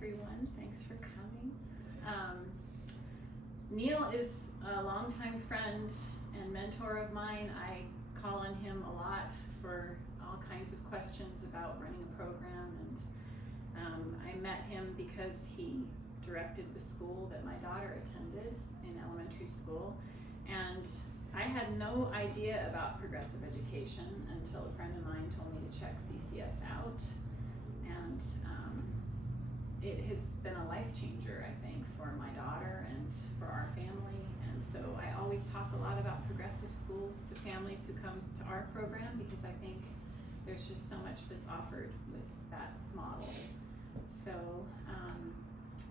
everyone. Thanks for coming. Neal is a longtime friend and mentor of mine. I call on him a lot for all kinds of questions about running a program, and I met him because he directed the school that my daughter attended in elementary school, and I had no idea about progressive education until a friend of mine told me to check CCS out, and it has been a life changer, I think, for my daughter and for our family. And so I always talk a lot about progressive schools to families who come to our program, because I think there's just so much that's offered with that model. So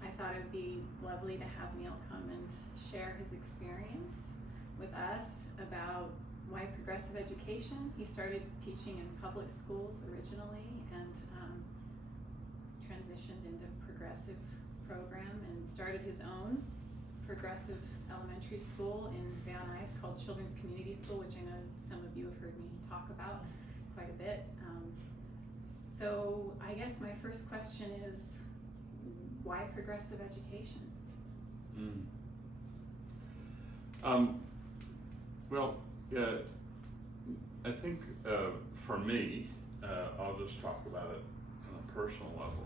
I thought it would be lovely to have Neal come and share his experience with us about why progressive education. He started teaching in public schools originally, and transitioned into progressive program and started his own progressive elementary school in Van Nuys called Children's Community School, which I know some of you have heard me talk about quite a bit. So I guess my first question is, why progressive education? Well, I think for me, I'll just talk about it on a personal level.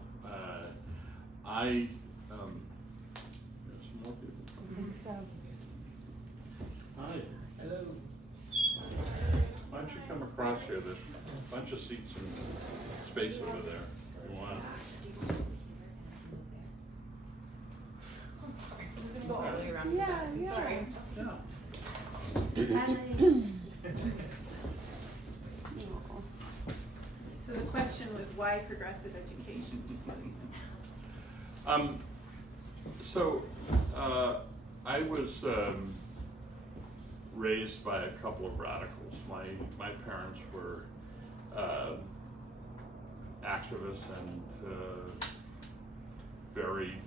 There's some more people. I think so. Hi. Hello. Why don't you come across here? There's a bunch of seats and space over there. You want? I'm sorry. I'm just gonna go all the way around. to the Yeah, back. yeah. Sorry. So the question was, why progressive education? I was raised by a couple of radicals. My parents were activists and very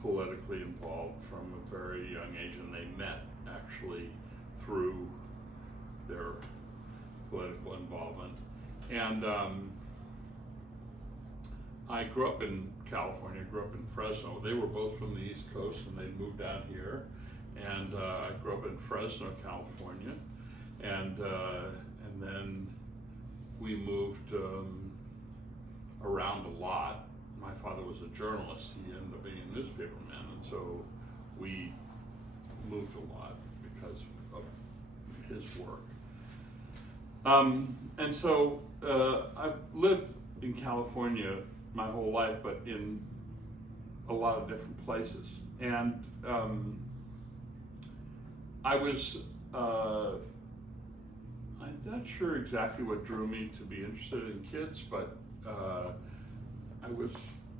politically involved from a very young age, and they met actually through their political involvement. And I grew up in California, grew up in Fresno. They were both from the East Coast, and they moved out here. And I grew up in Fresno, California, and then we moved around a lot. My father was a journalist. He ended up being a newspaperman, and so we moved a lot because of his work. And so I've lived in California my whole life, but in a lot of different places. And I was, I'm not sure exactly what drew me to be interested in kids, but I was,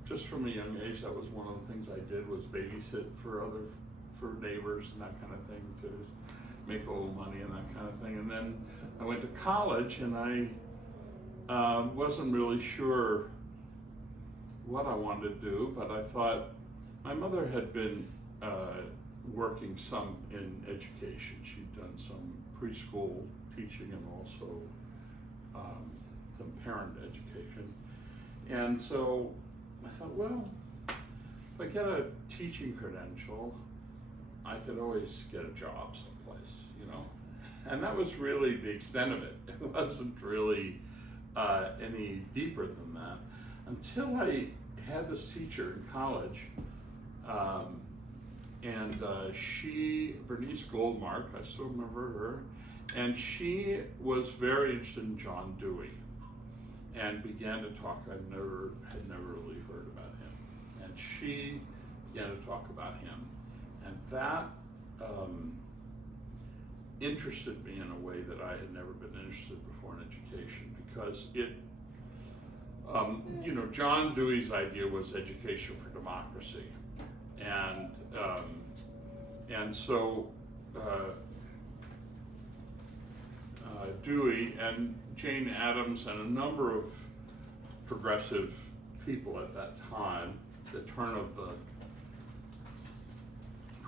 just from a young age, that was one of the things I did, was babysit for neighbors and that kind of thing, to make a little money and that kind of thing. And then I went to college, and I wasn't really sure what I wanted to do, but I thought my mother had been working some in education. She'd done some preschool teaching and also some parent education. And so I thought, well, if I get a teaching credential, I could always get a job someplace, you know? And that was really the extent of it. It wasn't really any deeper than that, until I had this teacher in college, and Bernice Goldmark, I still remember her, and she was very interested in John Dewey, and began to talk. I had never really heard about him, and she began to talk about him, and that interested me in a way that I had never been interested before in education, because it, you know, John Dewey's idea was education for democracy, and so Dewey and Jane Addams and a number of progressive people at that time, the turn of the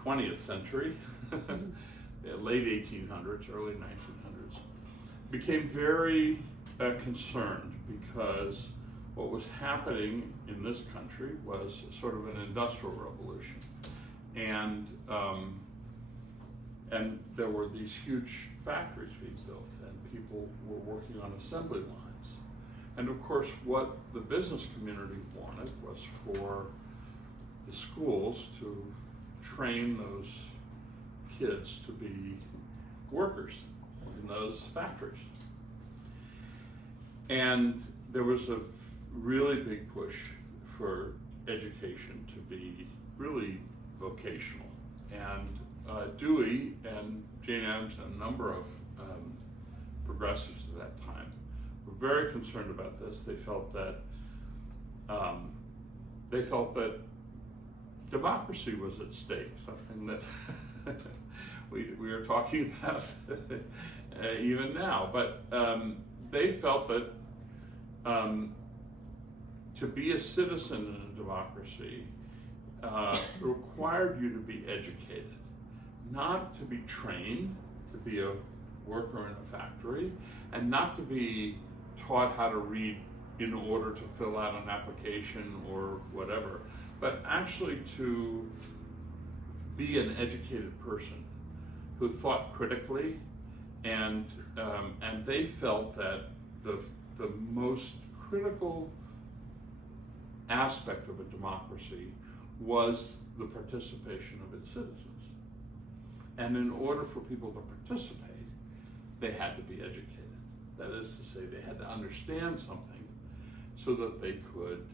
20th century, late 1800s, early 1900s, became very concerned, because what was happening in this country was sort of an industrial revolution. And there were these huge factories being built, and people were working on assembly lines. And of course, what the business community wanted was for the schools to train those kids to be workers in those factories. And there was a really big push for education to be really vocational. And Dewey and Jane Addams and a number of progressives at that time were very concerned about this. They felt that democracy was at stake, something that we are talking about even now. But they felt that to be a citizen in a democracy required you to be educated, not to be trained to be a worker in a factory, and not to be taught how to read in order to fill out an application or whatever, but actually to be an educated person who thought critically, and they felt that the most critical aspect of a democracy was the participation of its citizens. And in order for people to participate, they had to be educated. That is to say, they had to understand something so that they could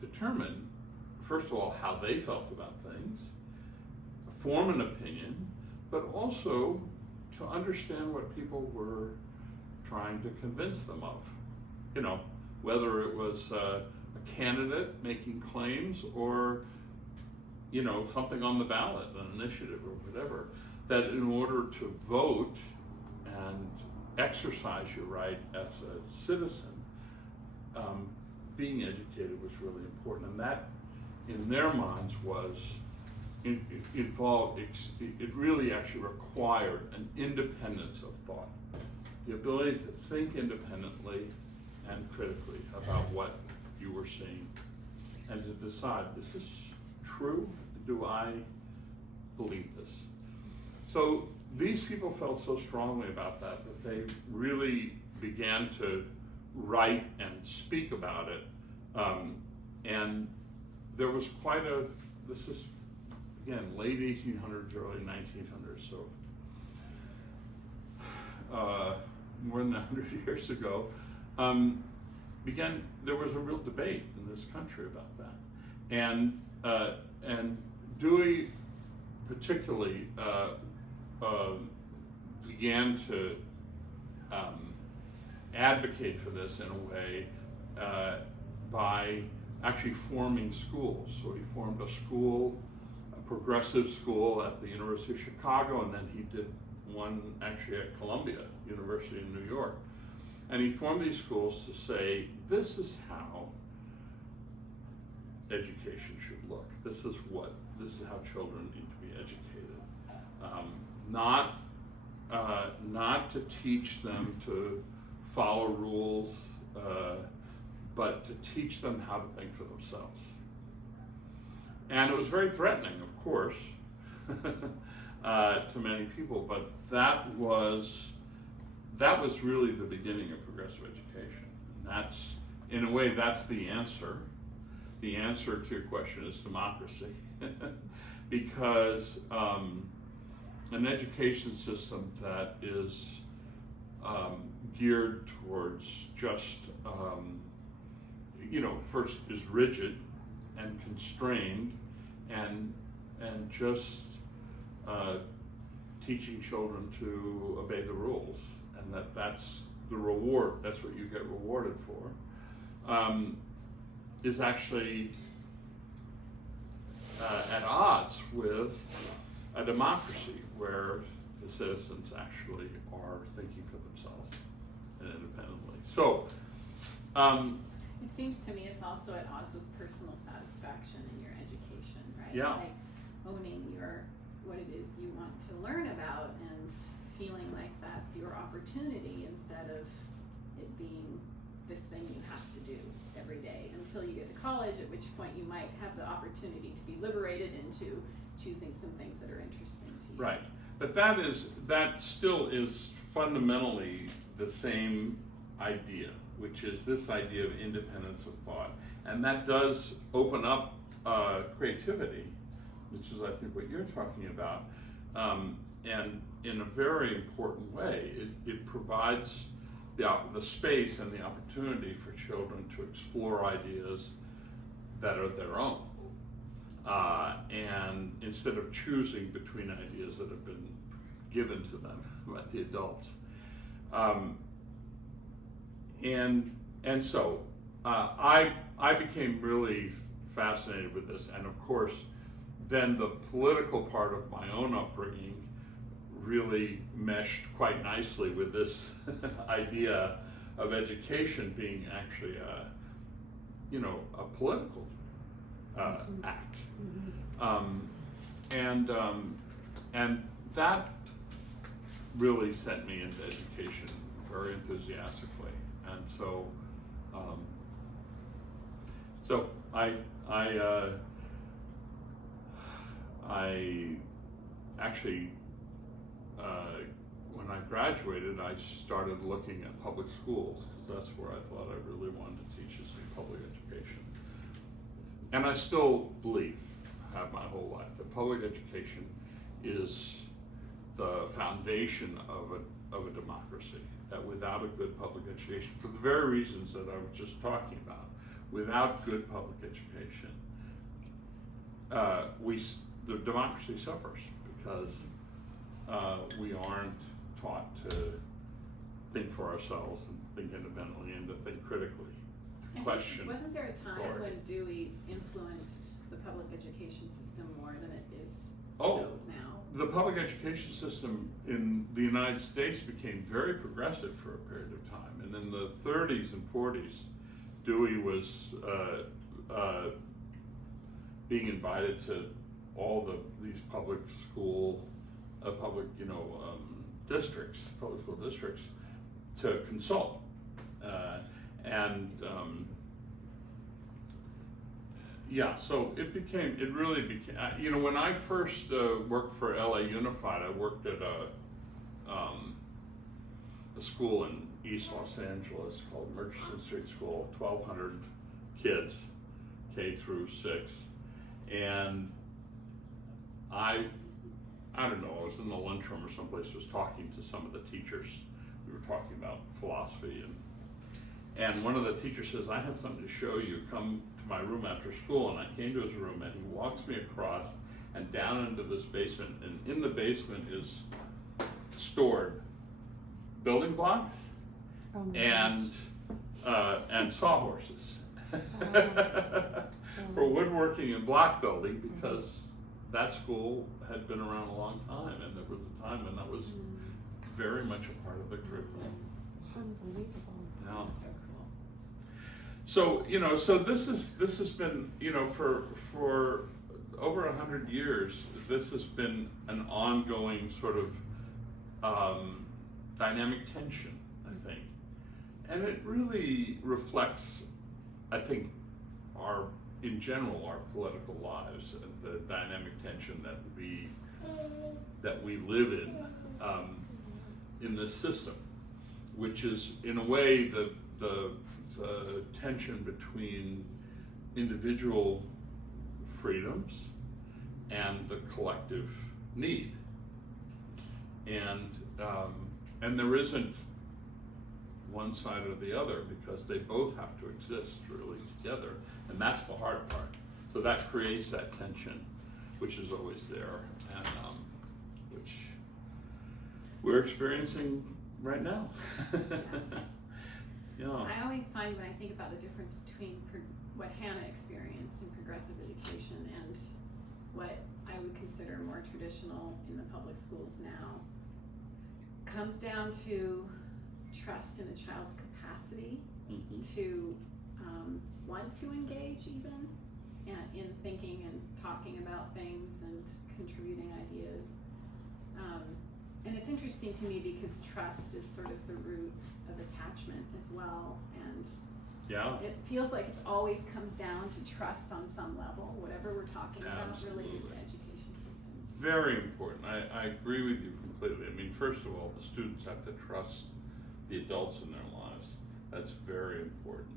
determine, first of all, how they felt about things, form an opinion, but also to understand what people were trying to convince them of. You know, whether it was a candidate making claims or, you know, something on the ballot, an initiative or whatever, that in order to vote and exercise your right as a citizen, being educated was really important. And that, in their minds, was involved, it really actually required an independence of thought, the ability to think independently and critically about what you were seeing, and to decide, this is true? Do I believe this? So these people felt so strongly about that they really began to write and speak about it. And there was quite this is, again, late 1800s, early 1900s, so more than 100 years ago, there was a real debate in this country about that. And Dewey particularly began to advocate for this in a way by actually forming schools. So he formed a progressive school at the University of Chicago, and then he did one actually at Columbia University in New York. And he formed these schools to say, this is how education should look. This is how children need to be educated. Not to teach them to follow rules, but to teach them how to think for themselves. And it was very threatening, of course, to many people, but that was really the beginning of progressive education. And that's, in a way, that's the answer. The answer to your question is democracy. Because an education system that is geared towards just, first is rigid and constrained and just teaching children to obey the rules, and that's the reward, that's what you get rewarded for, is actually at odds with a democracy where the citizens actually are thinking for themselves and independently. So, it seems to me it's also at odds with personal satisfaction in your education, right? Yeah. Like owning what it is you want to learn about and feeling like that's your opportunity instead of it being this thing you have to do every day until you get to college, at which point you might have the opportunity to be liberated into choosing some things that are interesting to you. Right, but that still is fundamentally the same idea, which is this idea of independence of thought, and that does open up creativity, which is I think what you're talking about, and in a very important way. It provides the space and the opportunity for children to explore ideas that are their own, and instead of choosing between ideas that have been given to them by the adults. And so I became really fascinated with this, and of course then the political part of my own upbringing really meshed quite nicely with this idea of education being actually a political act. And that really sent me into education very enthusiastically. And so I actually, when I graduated, I started looking at public schools, because that's where I thought I really wanted to teach, is in public education. And I still believe, have my whole life, that public education is the foundation of a democracy. That without a good public education, for the very reasons that I was just talking about, without good public education, the democracy suffers, because we aren't taught to think for ourselves and think independently and to think critically, to question. Wasn't there a time authority. when Dewey influenced the public education system more than it is Oh. so now? The public education system in the United States became very progressive for a period of time, and in the 30s and 40s, Dewey was being invited to all these public school districts, public school districts, to consult, so it really became, when I first worked for LA Unified, I worked at a school in East Los Angeles called Murchison Street School, 1,200 kids, K through 6, and I don't know, I was in the lunchroom or someplace, was talking to some of the teachers. We were talking about philosophy, and one of the teachers says, "I have something to show you, come to my room after school." And I came to his room, and he walks me across and down into this basement, and in the basement is stored building blocks and sawhorses for woodworking and block building, because that school had been around a long time, and there was a time when that was very much a part of the curriculum. Unbelievable. Now, So cool. so this has been, for over 100 years, this has been an ongoing sort of dynamic tension, I think, and it really reflects, I think, in general, our political lives, and the dynamic tension that we live in this system, which is in a way the tension between individual freedoms and the collective need, and there isn't one side or the other, because they both have to exist really together, and that's the hard part. So that creates that tension, which is always there, and which we're experiencing right now. I always find, when I think about the difference between what Hannah experienced in progressive education and what I would consider more traditional in the public schools now, comes down to trust in a child's capacity to want to engage even in thinking and talking about things and contributing ideas. And it's interesting to me because trust is sort of the root of attachment as well, and Yeah. it feels like it always comes down to trust on some level, whatever we're talking about related to Absolutely. education systems. Very important. I agree with you completely. I mean, first of all, the students have to trust the adults in their lives. That's very important.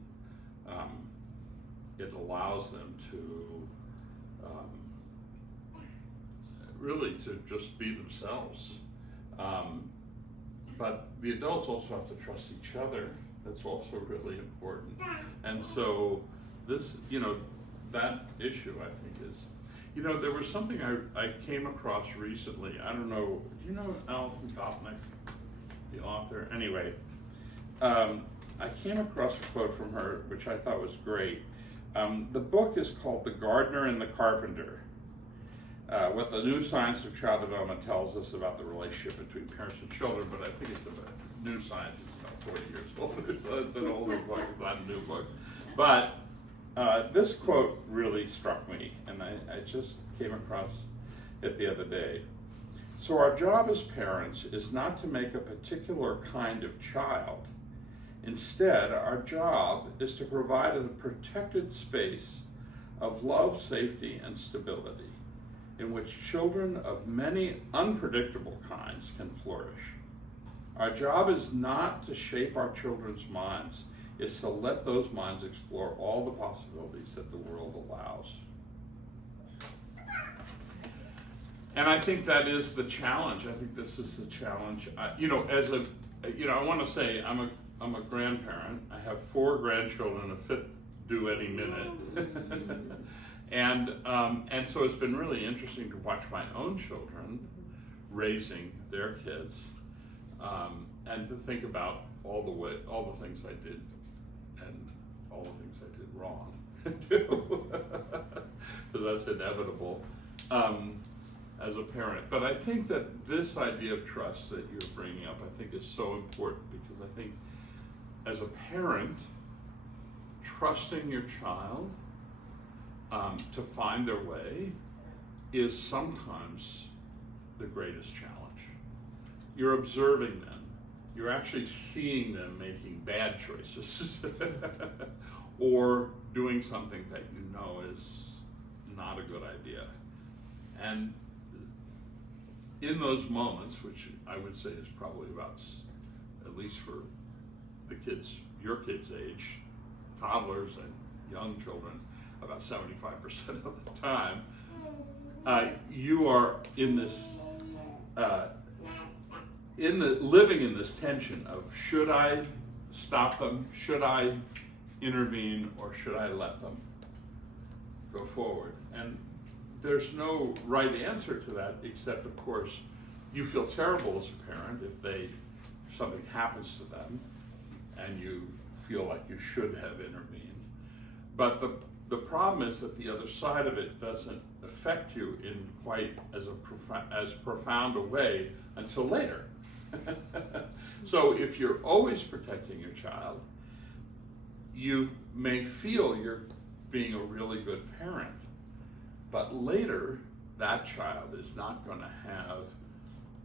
It allows them to really to just be themselves. But the adults also have to trust each other. That's also really important. And so this, that issue I think is, there was something I came across recently. I don't know, do you know Alison Gopnik, the author? Anyway, I came across a quote from her, which I thought was great. The book is called The Gardener and the Carpenter. What the new science of child development tells us about the relationship between parents and children, but I think it's about new science. It's about 40 years old. It's an older book, not a new book. But this quote really struck me, and I just came across it the other day. So our job as parents is not to make a particular kind of child. Instead, our job is to provide a protected space of love, safety, and stability in which children of many unpredictable kinds can flourish. Our job is not to shape our children's minds, it's to let those minds explore all the possibilities that the world allows. And I think that is the challenge. I think this is the challenge. I want to say I'm a grandparent. I have 4 grandchildren, a 5th due any minute. And so it's been really interesting to watch my own children raising their kids, and to think about all the things I did and all the things I did wrong too, because that's inevitable as a parent. But I think that this idea of trust that you're bringing up, I think, is so important, because I think as a parent, trusting your child to find their way is sometimes the greatest challenge. You're observing them. You're actually seeing them making bad choices or doing something that you know is not a good idea. And in those moments, which I would say is probably about, at least for the kids, your kids' age, toddlers and young children, about 75% of the time, you are in this, living in this tension of, should I stop them, should I intervene, or should I let them go forward? And there's no right answer to that, except, of course, you feel terrible as a parent if something happens to them and you feel like you should have intervened. But the problem is that the other side of it doesn't affect you in quite as profound a way until later. So if you're always protecting your child, you may feel you're being a really good parent, but later that child is not going to have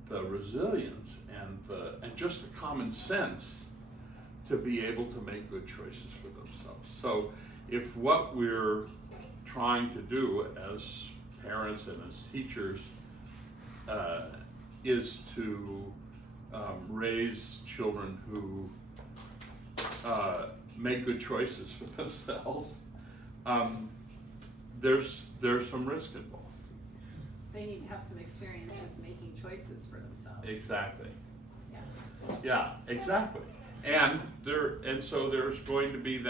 the resilience and just the common sense to be able to make good choices for themselves. So if what we're trying to do as parents and as teachers is to raise children who make good choices for themselves, there's some risk involved. They need to have some experiences making choices for themselves. Exactly. Yeah. Yeah, exactly. And so there's going to be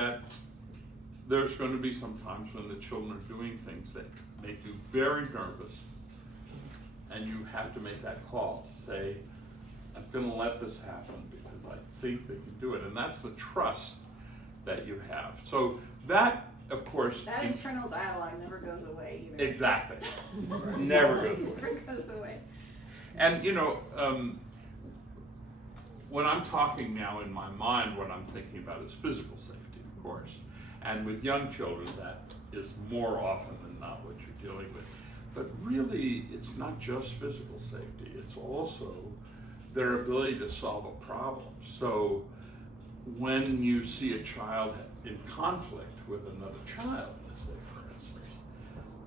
some times when the children are doing things that make you very nervous, and you have to make that call to say, I'm going to let this happen because I think they can do it. And that's the trust that you have. So that, of course, that internal dialogue never goes away either. Exactly. Never goes away. Never goes away. And when I'm talking now in my mind, what I'm thinking about is physical safety, of course. And with young children, that is more often than not what you're dealing with. But really, it's not just physical safety. It's also their ability to solve a problem. So when you see a child in conflict with another child, let's say for instance,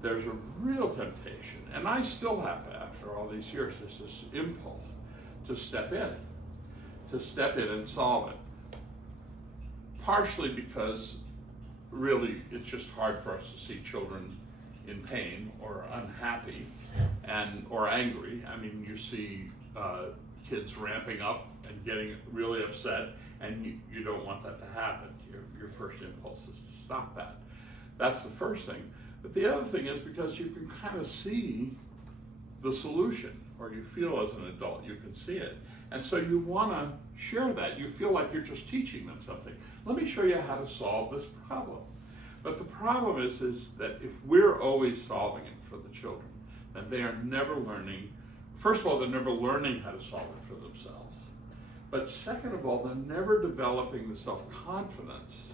there's a real temptation, and I still have, after all these years, there's this impulse to step in and solve it. Partially because really it's just hard for us to see children in pain or unhappy or angry. I mean, you see kids ramping up and getting really upset, and you don't want that to happen. Your first impulse is to stop that. That's the first thing. But the other thing is because you can kind of see the solution, or you feel as an adult you can see it. And so you want to share that. You feel like you're just teaching them something. Let me show you how to solve this problem. But the problem is that if we're always solving it for the children, then they are never learning. First of all, they're never learning how to solve it for themselves. But second of all, they're never developing the self-confidence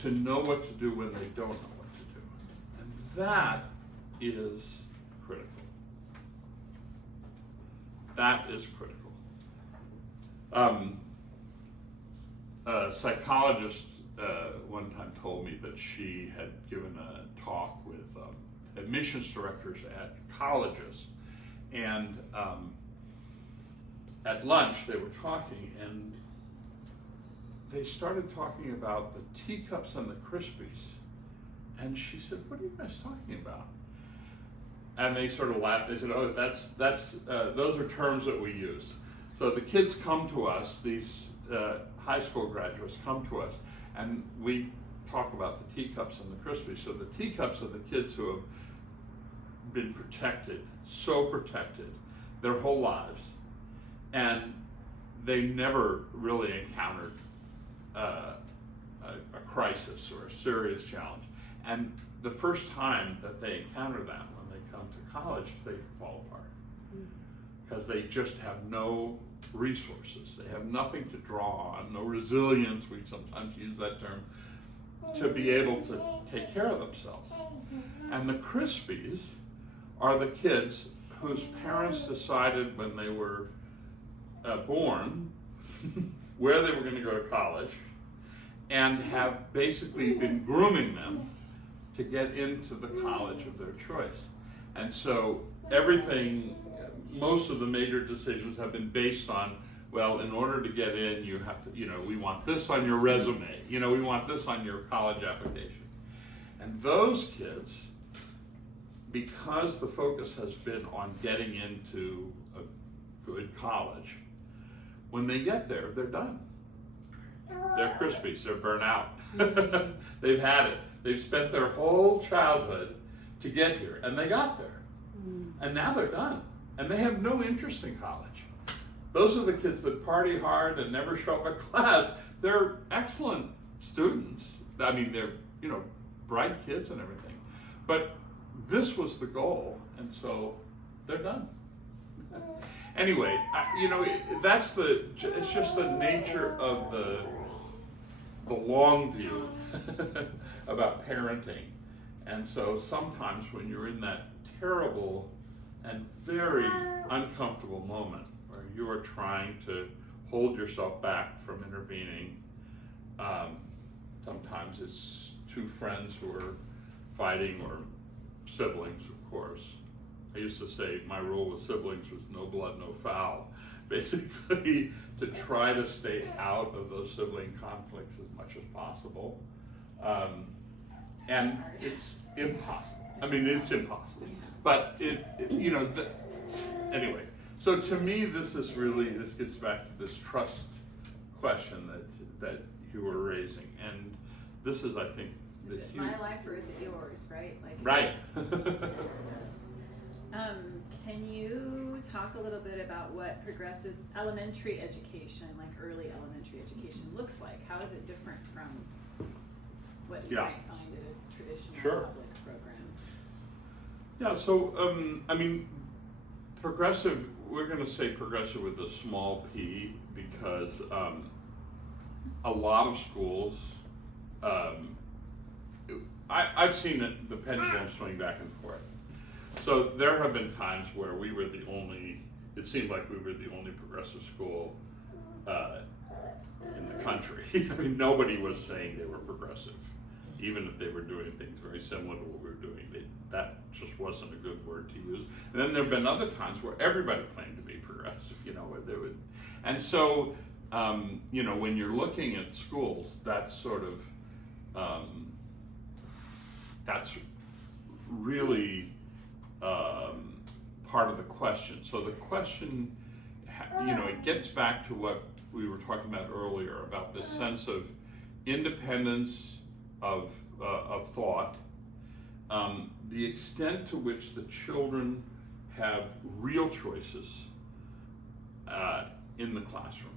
to know what to do when they don't know what to do. And that is critical. That is critical. A psychologist one time told me that she had given a talk with admissions directors at colleges, and at lunch they were talking, and they started talking about the teacups and the Krispies, and she said, "What are you guys talking about?" And they sort of laughed. They said, "Oh, that's those are terms that we use." So the kids come to us, these high school graduates come to us, and we talk about the teacups and the Krispies. So the teacups are the kids who have been protected, so protected their whole lives, and they never really encountered a crisis or a serious challenge. And the first time that they encounter that, when they come to college, they fall apart. Because they just have no resources. They have nothing to draw on, no resilience, we sometimes use that term, to be able to take care of themselves. And the Krispies are the kids whose parents decided when they were born where they were going to go to college, and have basically been grooming them to get into the college of their choice. And so everything, most of the major decisions have been based on, well, in order to get in, you have to, we want this on your resume, we want this on your college application. And those kids, because the focus has been on getting into a good college, when they get there, they're done. They're Krispies, they're burnt out. They've had it. They've spent their whole childhood to get here, and they got there. And now they're done. And they have no interest in college. Those are the kids that party hard and never show up at class. They're excellent students. I mean, they're, bright kids and everything. But this was the goal, and so they're done. Anyway, it's just the nature of the long view about parenting. And so sometimes when you're in that terrible and very uncomfortable moment where you are trying to hold yourself back from intervening, sometimes it's two friends who are fighting, or siblings, of course. I used to say my rule with siblings was no blood, no foul. Basically, to try to stay out of those sibling conflicts as much as possible. And it's impossible. I mean, it's impossible. But anyway. So to me, this gets back to this trust question that you were raising. And this is, I think, is it my life or is it yours, right? Right. Can you talk a little bit about what progressive elementary education, like early elementary education, looks like? How is it different from what you might find at a traditional public program? Yeah, so, progressive, we're going to say progressive with a small p, because a lot of schools, I've seen the pendulum swing back and forth. So there have been times where we were the only it seemed like we were the only progressive school in the country. I mean, nobody was saying they were progressive, even if they were doing things very similar to what we were doing. That just wasn't a good word to use. And then there have been other times where everybody claimed to be progressive, where they would, and so, when you're looking at schools, that's sort of, that's really part of the question. So the question, it gets back to what we were talking about earlier about this sense of independence of thought, the extent to which the children have real choices in the classroom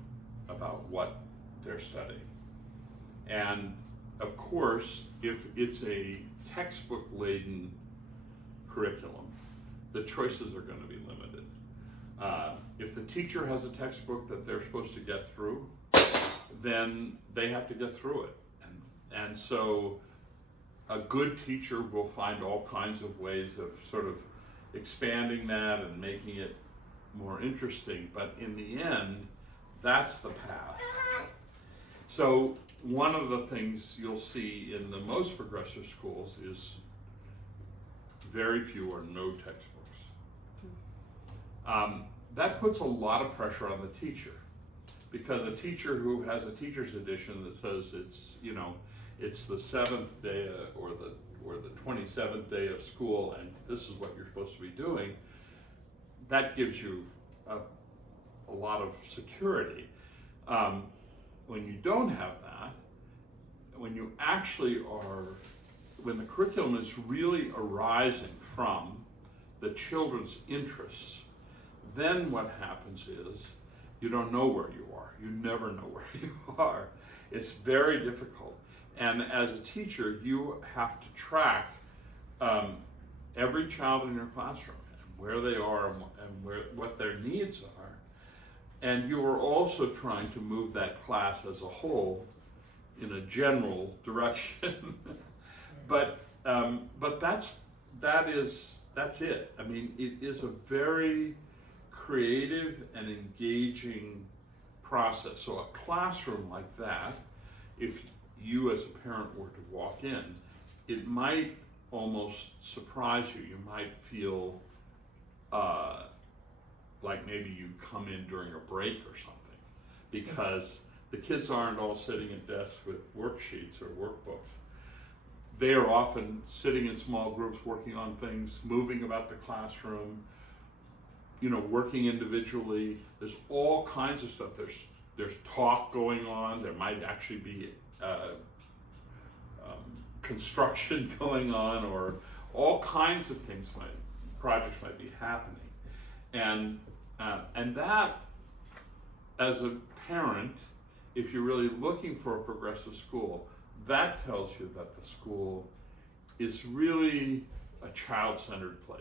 about what they're studying. And of course, if it's a textbook-laden curriculum, the choices are going to be limited. If the teacher has a textbook that they're supposed to get through, then they have to get through it. And so a good teacher will find all kinds of ways of sort of expanding that and making it more interesting, but in the end, that's the path. So one of the things you'll see in the most progressive schools is very few or no textbooks. That puts a lot of pressure on the teacher, because a teacher who has a teacher's edition that says it's the 7th day or the 27th day of school and this is what you're supposed to be doing, that gives you a lot of security. When you don't have that, when you actually are, when the curriculum is really arising from the children's interests, then what happens is you don't know where you are. You never know where you are. It's very difficult. And as a teacher, you have to track every child in your classroom and where they are and what their needs are. And you are also trying to move that class as a whole in a general direction. But that's it. I mean, it is a very creative and engaging process. So a classroom like that, if you as a parent were to walk in, it might almost surprise you. You might feel like maybe you come in during a break or something, because the kids aren't all sitting at desks with worksheets or workbooks. They are often sitting in small groups working on things, moving about the classroom, working individually. There's all kinds of stuff. There's talk going on. There might actually be construction going on, or all kinds of things projects might be happening. And that, as a parent, if you're really looking for a progressive school, that tells you that the school is really a child-centered place.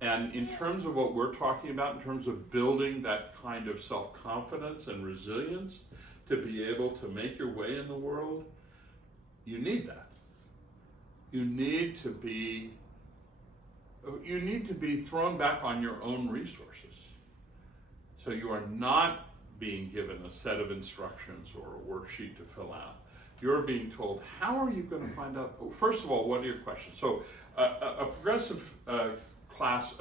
And in terms of what we're talking about, in terms of building that kind of self-confidence and resilience to be able to make your way in the world, you need that. You need to be thrown back on your own resources. So you are not being given a set of instructions or a worksheet to fill out. You're being told, how are you going to find out? First of all, what are your questions? So a progressive class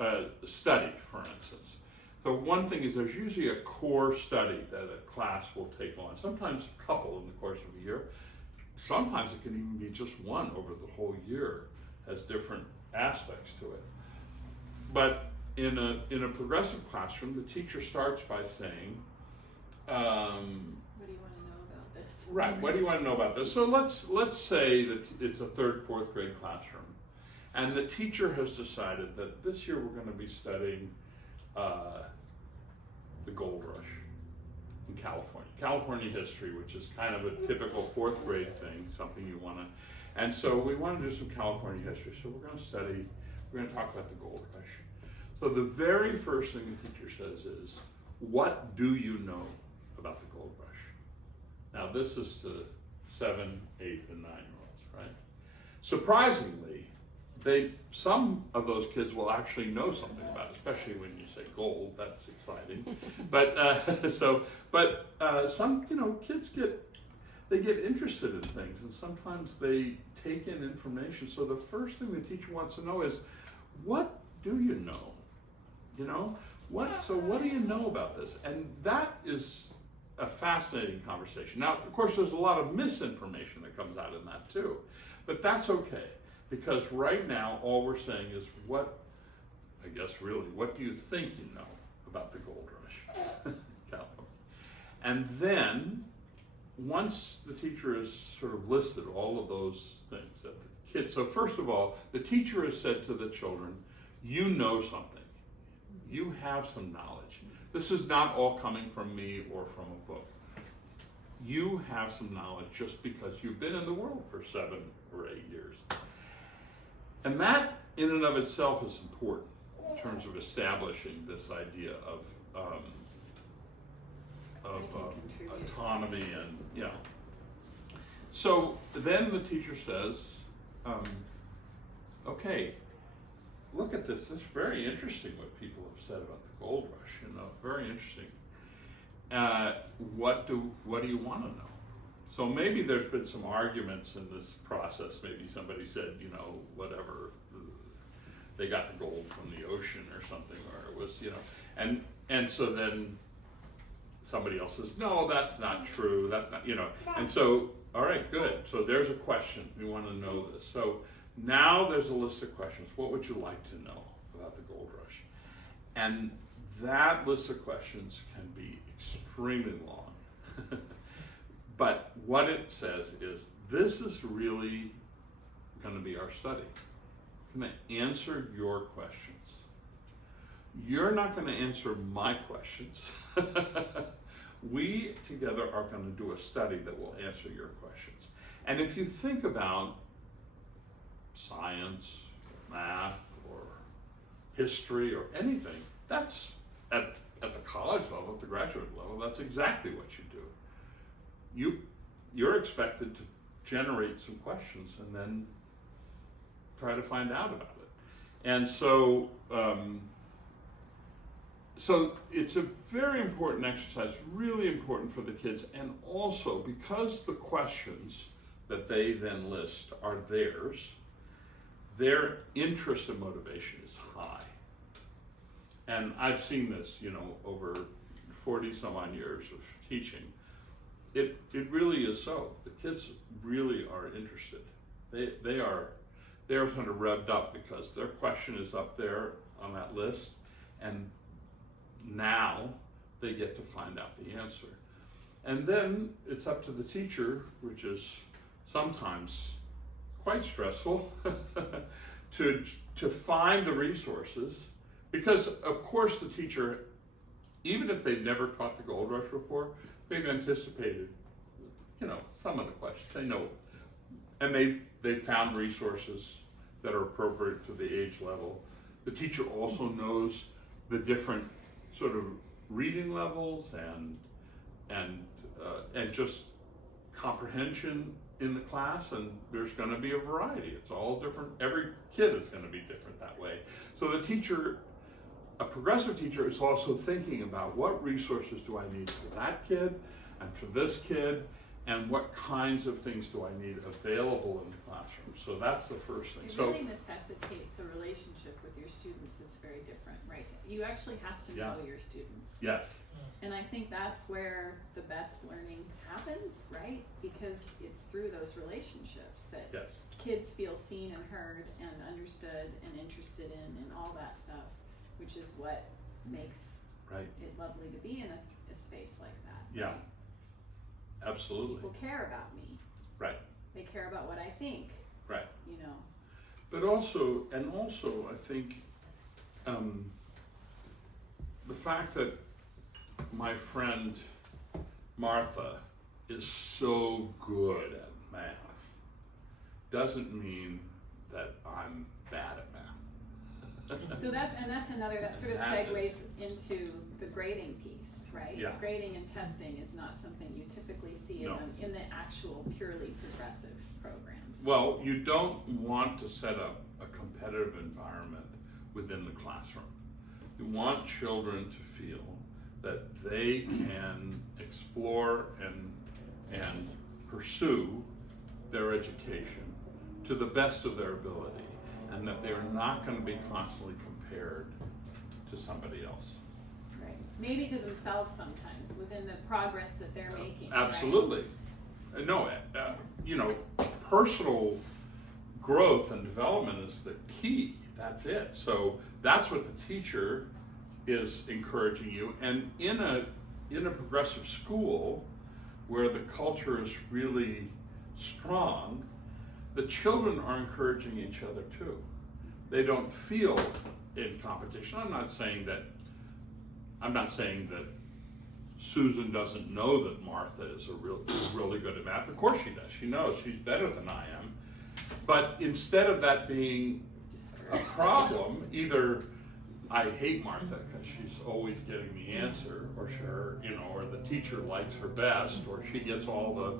study, for instance. So one thing is there's usually a core study that a class will take on, sometimes a couple in the course of a year. Sometimes it can even be just one over the whole year, has different aspects to it. But in a progressive classroom, the teacher starts by saying, what do you want to know about this? Right, what do you want to know about this? So let's say that it's a 3rd, 4th grade classroom, and the teacher has decided that this year we're going to be studying the gold rush in California history, which is kind of a typical 4th grade thing, something you want to, and so we want to do some California history. So we're going to talk about the gold rush. So the very first thing the teacher says is, what do you know about the gold rush? Now this is to 7, 8, and 9-year-olds, right? Surprisingly, some of those kids will actually know something about it, especially when you say gold. That's exciting. But some kids get interested in things, and sometimes they take in information. So the first thing the teacher wants to know is, what do you know? So what do you know about this? And that is a fascinating conversation. Now, of course, there's a lot of misinformation that comes out in that too, but that's okay, because right now all we're saying is what do you think you know about the gold rush, California? And then once the teacher has sort of listed all of those things that the kids, so first of all, the teacher has said to the children, you know something. You have some knowledge. This is not all coming from me or from a book. You have some knowledge just because you've been in the world for 7 or 8 years. And that in and of itself is important in terms of establishing this idea of autonomy and So then the teacher says, okay, look at this. It's very interesting what people have said about the gold rush. Very interesting. What do you want to know? So maybe there's been some arguments in this process. Maybe somebody said, whatever, they got the gold from the ocean or something, or it was, and so then somebody else says, no, that's not true. That's not, And so, all right, good. So there's a question. We want to know this. So now there's a list of questions. What would you like to know about the gold rush? And that list of questions can be extremely long. But what it says is, this is really going to be our study. I'm going to answer your questions. You're not going to answer my questions. We together are going to do a study that will answer your questions. And if you think about science, math, or history, or anything, that's at the college level, at the graduate level, that's exactly what you do. You're expected to generate some questions and then try to find out about it. And so, so it's a very important exercise, really important for the kids, and also because the questions that they then list are theirs, their interest and motivation is high. And I've seen this, over 40 some odd years of teaching. It really is so. The kids really are interested. They're kind of revved up because their question is up there on that list, and now they get to find out the answer. And then it's up to the teacher, which is sometimes quite stressful, to find the resources, because of course the teacher, even if they've never taught the gold rush before, they've anticipated, some of the questions. They know, and they found resources that are appropriate for the age level. The teacher also knows the different sort of reading levels and just comprehension in the class, and there's going to be a variety. It's all different. Every kid is going to be different that way. So the teacher, a progressive teacher, is also thinking about what resources do I need for that kid and for this kid, and what kinds of things do I need available in the classroom. So that's the first thing. It really necessitates a relationship with your students that's very different, right? You actually have to know your students. Yes. And I think that's where the best learning happens, right? Because it's through those relationships that kids feel seen and heard and understood and interested in and all that stuff, which is what makes it lovely to be in a space like that. Yeah. Right? Absolutely. People care about me. Right. They care about what I think. Right. But also, I think the fact that my friend Martha is so good at math doesn't mean that I'm bad at So that's another, that sort of That segues is- into the grading piece, right? Yeah. Grading and testing is not something you typically see No. in the actual purely progressive programs. Well, you don't want to set up a competitive environment within the classroom. You want children to feel that they can explore and pursue their education to the best of their ability, and that they're not going to be constantly compared to somebody else. Right. Maybe to themselves sometimes within the progress that they're making. right? Absolutely. No, you know, personal growth and development is the key. That's it. So that's what the teacher is encouraging you. And in a progressive school where the culture is really strong, the children are encouraging each other too. They don't feel in competition. I'm not saying that Susan doesn't know that Martha is really good at math. Of course she does. She knows she's better than I am. But instead of that being a problem, either I hate Martha because she's always getting the answer, or the teacher likes her best, or she gets all the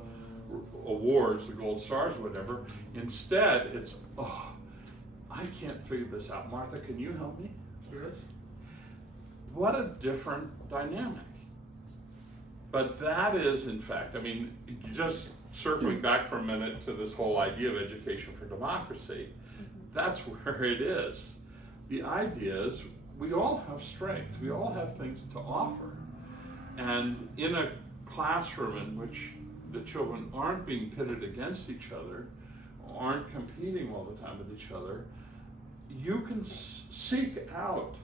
awards, the gold stars, whatever. Instead, it's, oh, I can't figure this out. Martha, can you help me with this? What a different dynamic. But that is, in fact, I mean, just circling back for a minute to this whole idea of education for democracy, that's where it is. The idea is we all have strengths, we all have things to offer. And in a classroom in which the children aren't being pitted against each other, aren't competing all the time with each other, you can seek out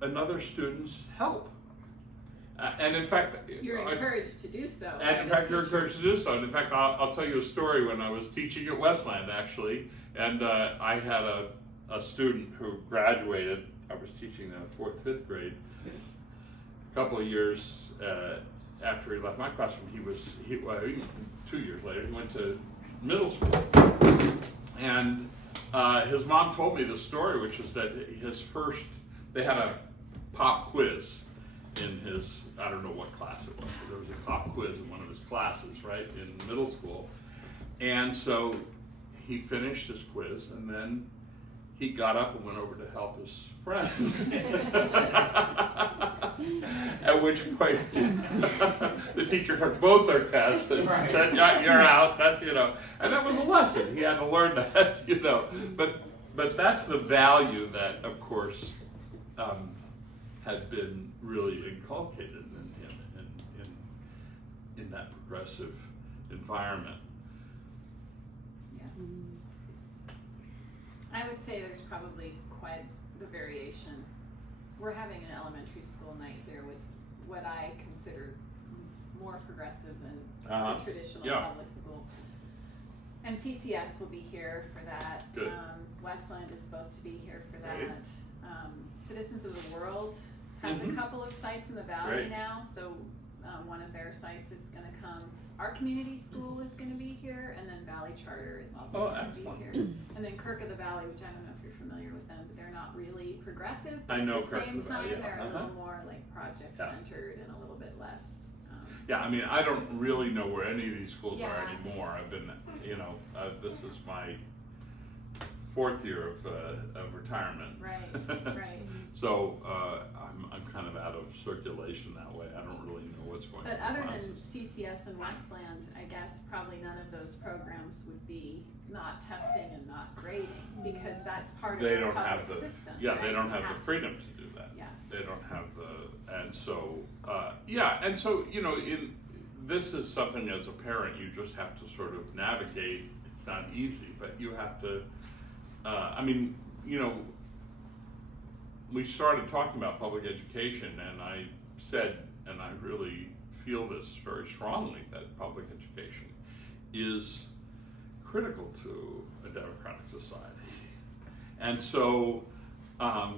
another student's help. And in fact, You're encouraged to do so. and in fact, you're encouraged to do so. And in fact, I'll tell you a story. When I was teaching at Westland, actually, and I had a student who graduated. I was teaching them 4th, 5th grade. A couple of years after he left my classroom, well, 2 years later, he went to middle school. And his mom told me the story, which is that they had a pop quiz in his, I don't know what class it was, but there was a pop quiz in one of his classes, right, in middle school. And so he finished his quiz, and then he got up and went over to help his friend. At which point, the teacher took both their tests and said, yeah, you're out, that's, and that was a lesson. He had to learn that, But that's the value that, of course, had been really inculcated in him in that progressive environment. Yeah. I would say there's probably quite the variation. We're having an elementary school night here with what I consider more progressive than the traditional public school. And CCS will be here for that. Good. Westland is supposed to be here for that. Great. Citizens of the World has a couple of sites in the valley Great. now, so one of their sites is going to come. Our community school is going to be here, and then Valley Charter is also going to be excellent. here. And then Kirk of the Valley, which I don't know if you're familiar with them, but they're not really progressive. But I know at the Kirk same of the Valley, time, yeah. they're a little more like project centered and a little bit less. Yeah, I mean, I don't really know where any of these schools are Yeah. anymore. I've been, this is my 4th year of retirement. Right, right. So I'm kind of out of circulation that way. I don't really know what's going on. But other in than classes. CCS and Westland, I guess probably none of those programs would be not testing and not grading, because that's part They of the don't have public the system. yeah, right? they don't You have the to. freedom to do that. Yeah. They don't have and so this is something as a parent you just have to sort of navigate. It's not easy, but you have to. We started talking about public education, and I said, and I really feel this very strongly, that public education is critical to a democratic society. And so I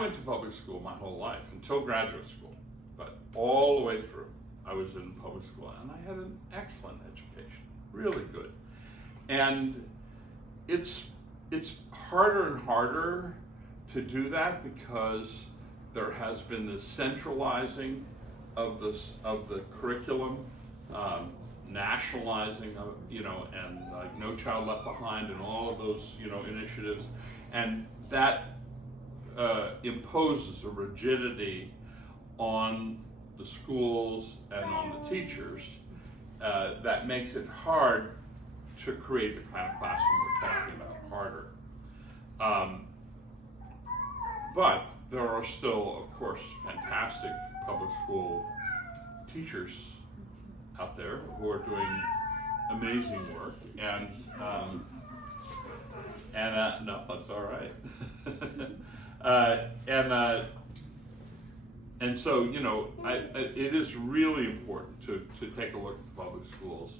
went to public school my whole life until graduate school, but all the way through I was in public school, and I had an excellent education, really good. And it's it's harder and harder to do that because there has been this centralizing of the curriculum, nationalizing of, and like No Child Left Behind and all of those, initiatives, and that imposes a rigidity on the schools and on the teachers that makes it hard to create the kind of classroom we're talking about, harder. But there are still, of course, fantastic public school teachers out there who are doing amazing work, and no, that's all right. And so, it is really important to take a look at the public schools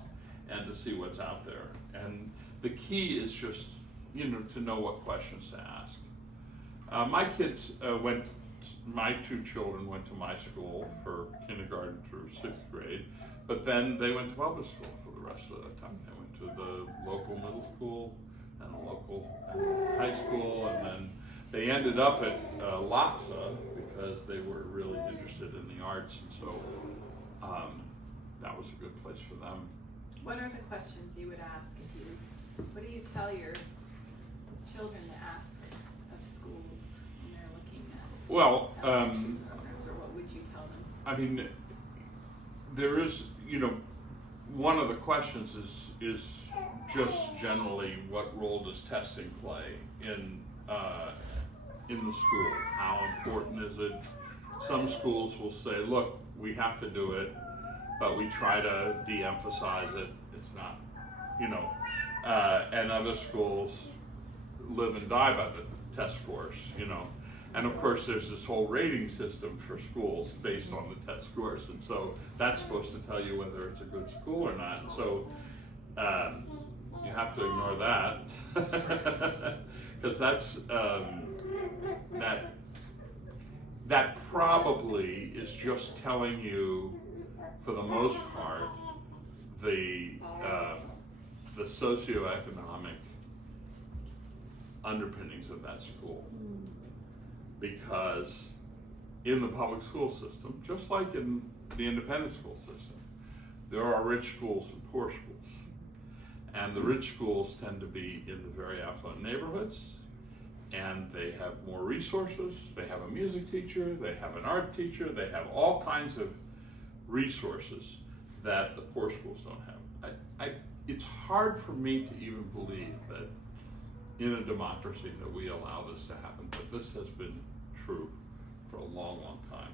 and to see what's out there. And the key is just, to know what questions to ask. My two children went to my school for kindergarten through 6th grade, but then they went to public school for the rest of the time. They went to the local middle school and a local high school, and then they ended up at LACSA because they were really interested in the arts, and so that was a good place for them. What are the questions you would ask what do you tell your children to ask of schools when they're looking at programs, or what would you tell them? I mean, there is, one of the questions is just generally what role does testing play in the school? How important is it? Some schools will say, look, we have to do it, but we try to de-emphasize it. It's not, and other schools live and die by the test scores, And of course, there's this whole rating system for schools based on the test scores, and so that's supposed to tell you whether it's a good school or not. And so you have to ignore that because that's that probably is just telling you, for the most part, the socioeconomic underpinnings of that school. Because in the public school system, just like in the independent school system, there are rich schools and poor schools. And the rich schools tend to be in the very affluent neighborhoods, and they have more resources. They have a music teacher, they have an art teacher, they have all kinds of resources that the poor schools don't have. It's hard for me to even believe that in a democracy that we allow this to happen, but this has been true for a long, long time,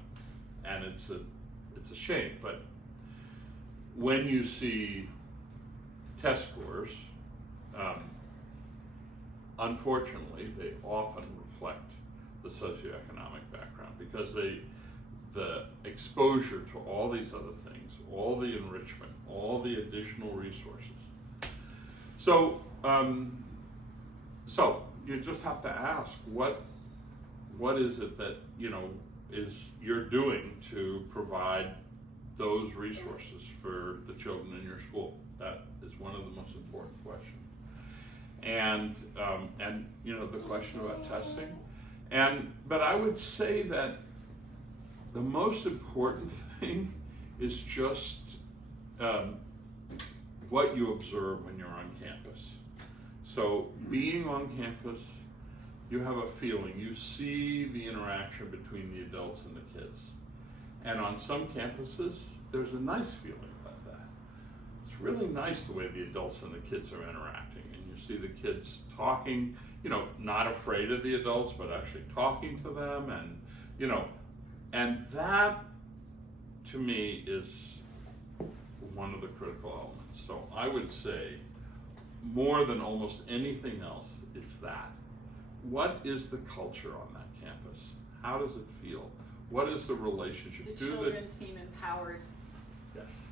and it's a shame. But when you see test scores, unfortunately, they often reflect the socioeconomic background because the exposure to all these other things, all the enrichment, all the additional resources. So you just have to ask, what is it that you're doing to provide those resources for the children in your school? That is one of the most important questions. And the question about testing. But I would say that the most important thing is just what you observe when you're on campus. So being on campus, you have a feeling, you see the interaction between the adults and the kids. And on some campuses, there's a nice feeling about that. It's really nice the way the adults and the kids are interacting. And you see the kids talking, not afraid of the adults, but actually talking to them. And that, to me, is one of the critical elements. So I would say, more than almost anything else, it's that. What is the culture on that campus? How does it feel? What is the relationship? The children seem empowered. Yes.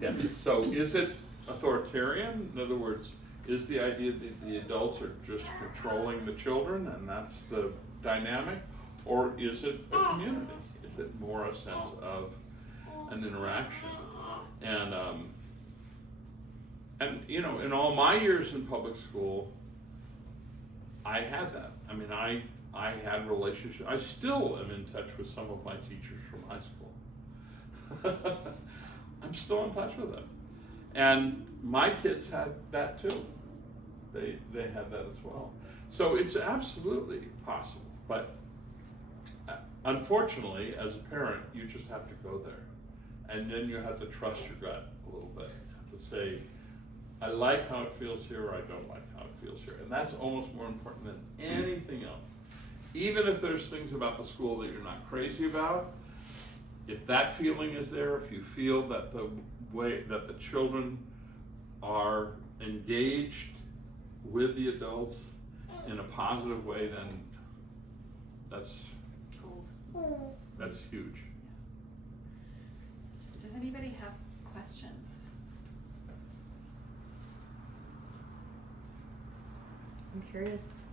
Yes. So is it authoritarian? In other words, is the idea that the adults are just controlling the children and that's the dynamic? Or is it a community? Is it more a sense of an interaction? And, in all my years in public school, I had that. I mean, I had relationships. I still am in touch with some of my teachers from high school. I'm still in touch with them. And my kids had that too. They had that as well. So it's absolutely possible. But unfortunately, as a parent, you just have to go there. And then you have to trust your gut a little bit. You have to say, I like how it feels here, or I don't like how it feels here. And that's almost more important than anything else. Even if there's things about the school that you're not crazy about, if that feeling is there, if you feel that the way that the children are engaged with the adults in a positive way, then that's huge. Does anybody have questions? I'm curious,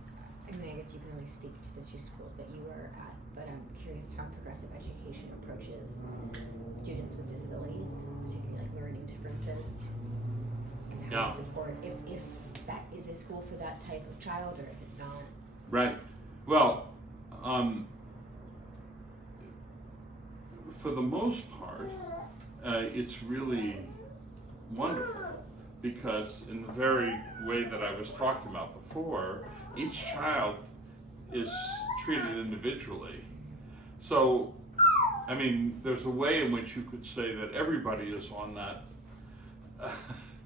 I mean, I guess you can only speak to the two schools that you were at, but I'm curious how progressive education approaches students with disabilities, particularly like learning differences, and how to support, if that is a school for that type of child or if it's not. Right. Well, for the most part, it's really wonderful, because in the very way that I was talking about before, each child is treated individually. So, I mean, there's a way in which you could say that everybody is on that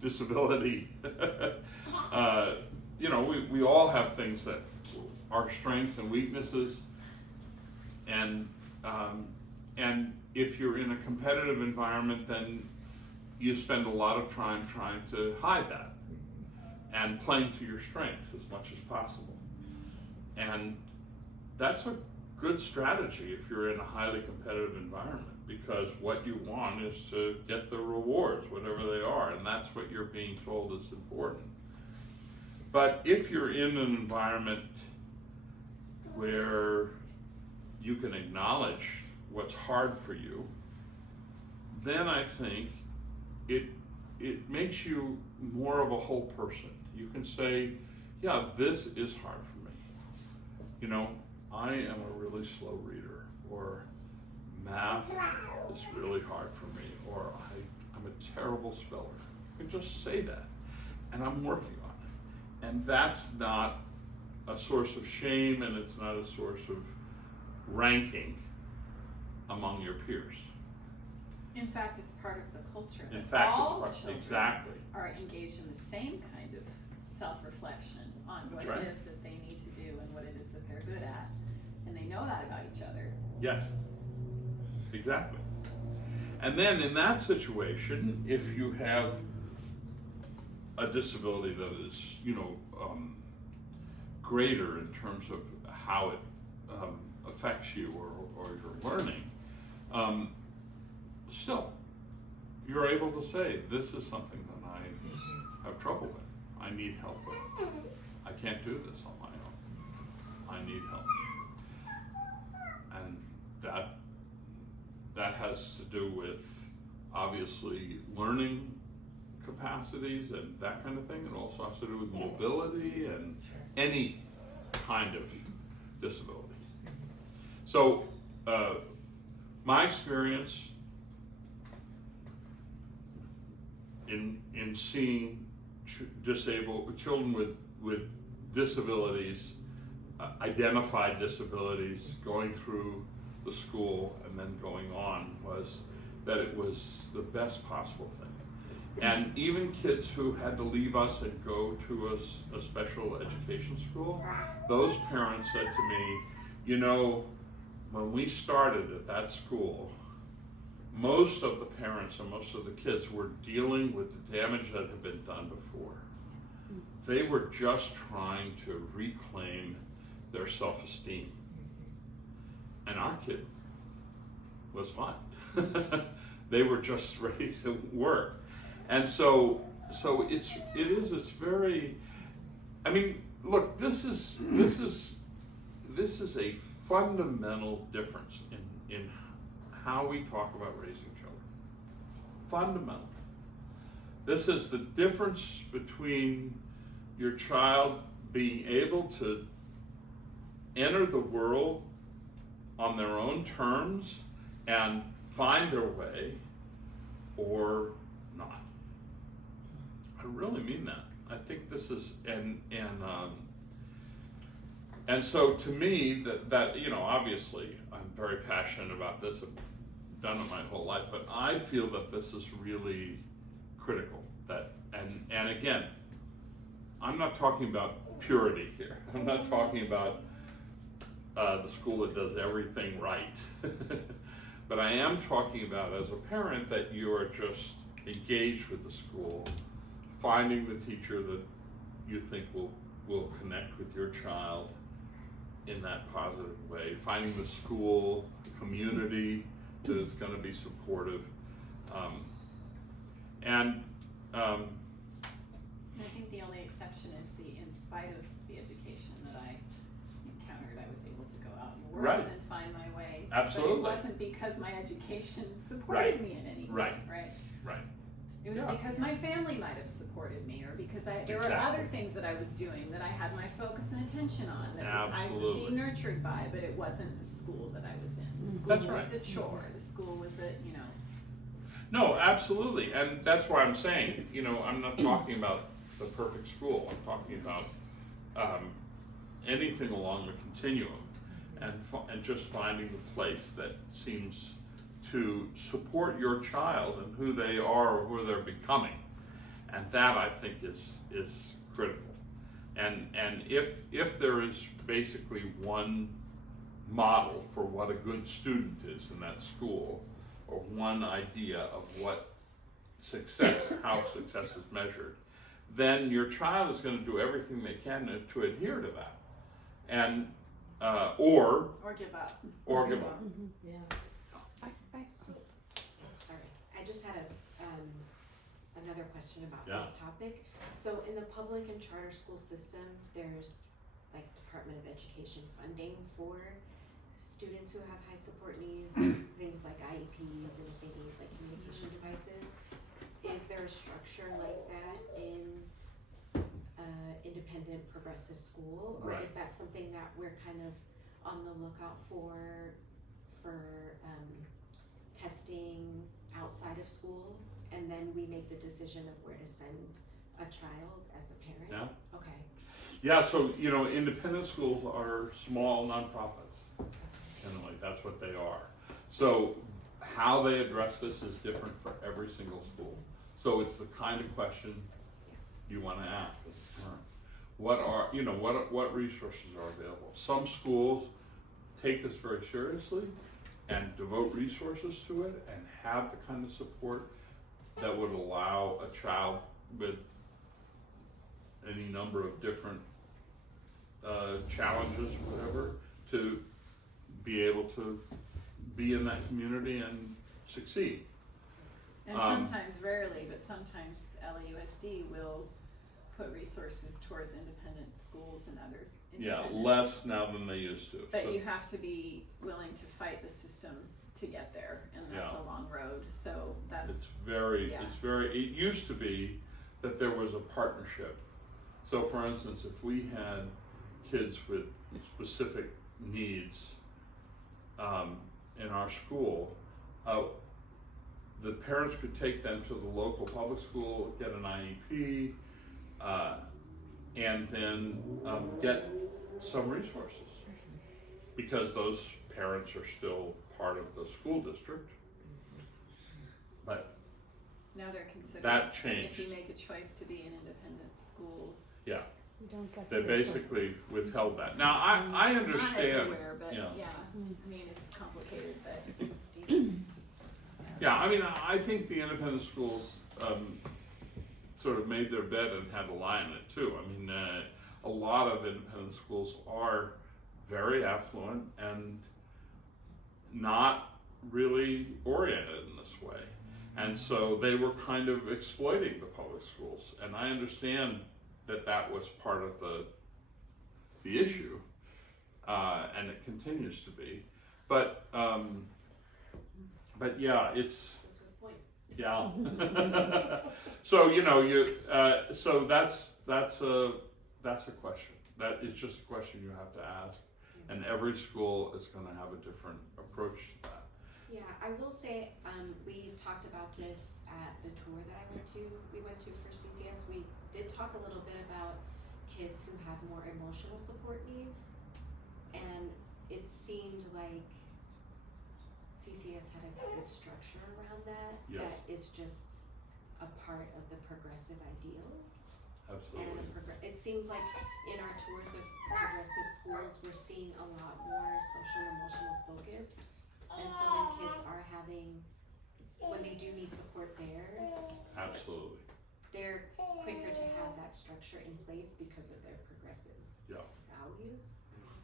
disability. You know, we all have things that are strengths and weaknesses, and if you're in a competitive environment, then you spend a lot of time trying to hide that and playing to your strengths as much as possible. And that's a good strategy if you're in a highly competitive environment, because what you want is to get the rewards, whatever they are, and that's what you're being told is important. But if you're in an environment where you can acknowledge what's hard for you, then I think it makes you more of a whole person. You can say, yeah, this is hard for me. You know, I am a really slow reader, or math is really hard for me, or I'm a terrible speller. You can just say that, and I'm working on it. And that's not a source of shame, and it's not a source of ranking among your peers. In fact, it's part of the culture. In fact, all it's children exactly are engaged in the same kind of self-reflection on what That's right. it is that they need to do and what it is that they're good at, and they know that about each other. Yes, exactly. And then in that situation, if you have a disability that is, greater in terms of how it affects you or your learning, still, you're able to say, this is something that I have trouble with. I need help with. I can't do this on my own. I need help. And that has to do with, obviously, learning capacities and that kind of thing. It also has to do with mobility and any kind of disability. So, my experience in seeing children with disabilities, identified disabilities, going through the school and then going on, was that it was the best possible thing. And even kids who had to leave us and go to a special education school, those parents said to me, when we started at that school, most of the parents and most of the kids were dealing with the damage that had been done before. They were just trying to reclaim their self-esteem. And our kid was fine. They were just ready to work. And so it is this very, I mean, look, this is a fundamental difference in how we talk about raising children. Fundamental. This is the difference between your child being able to enter the world on their own terms and find their way or not. I really mean that. I think this is, and so to me, that you know, obviously I'm very passionate about this. I've done it my whole life, but I feel that this is really critical. That, and again, I'm not talking about purity here. I'm not talking about the school that does everything right. But I am talking about, as a parent, that you are just engaged with the school, finding the teacher that you think will connect with your child in that positive way, finding the school, the community that is going to be supportive. I think the only exception is in spite of the education that I encountered, I was able to go out in the world Right. and find my way. Absolutely. But it wasn't because my education supported me in any way. Right. It was Yeah. because my family might have supported me, or because there were Exactly. other things that I was doing that I had my focus and attention on, that I was Absolutely. being nurtured by, but it wasn't the school that I was in. The school That's was right. a chore. The school was a, you know. No, absolutely, and that's why I'm saying, you know, I'm not talking about the perfect school. I'm talking about anything along the continuum, and just finding the place that seems to support your child and who they are or who they're becoming, and that I think is critical. And if there is basically one model for what a good student is in that school, or one idea of what success, how success is measured, then your child is going to do everything they can to adhere to that, and or Or give up. give up. Yeah. Sorry, I just had another question about Yeah. this topic. So in the public and charter school system, there's like Department of Education funding for students who have high support needs, things like IEPs and if they need like communication devices. Is there a structure like that in independent progressive school, or Right. is that something that we're kind of on the lookout for testing outside of school, and then we make the decision of where to send a child as a parent? Yeah. Okay. Yeah, so, you know, independent schools are small nonprofits. Generally, that's what they are. So how they address this is different for every single school. So it's the kind of question you want to ask as a parent. What resources are available? Some schools take this very seriously and devote resources to it and have the kind of support that would allow a child with any number of different challenges, whatever, to be able to be in that community and succeed. And sometimes, rarely, but sometimes LAUSD will put resources towards independent schools and other Yeah, independent. less now than they used to. But So- you have to be willing to fight the system to get there, and that's Yeah. a long road, so that's. it used to be that there was a partnership. So for instance, if we had kids with specific needs in our school, the parents could take them to the local public school, get an IEP, and then get some resources, because those parents are still part of the school district. But Now they're considering. that changed. If you make a choice to be in independent schools. Yeah, You don't get they the basically resources. withheld that. Now, I Not understand. everywhere, but yeah. I mean, it's complicated, but it's deep. Yeah, I mean, I think the independent schools sort of made their bed and had to lie in it too. I mean, a lot of independent schools are very affluent and not really oriented in this way. And so they were kind of exploiting the public schools. And I understand that was part of the issue, and it continues to be. But yeah, it's, That's a good point. yeah. So, so that's a question. That is just a question you have to ask. and every school is going to have a different approach to that. Yeah, I will say, we talked about this at the tour that we went to for CCS. We did talk a little bit about kids who have more emotional support needs, and it seemed like CCS had a good structure around that. Yes. That is just a part of the progressive ideals. Absolutely. And it seems like in our tours of progressive schools, we're seeing a lot more social emotional focus. And so when kids are when they do need support there, Absolutely. they're quicker to have that structure in place because of their progressive values.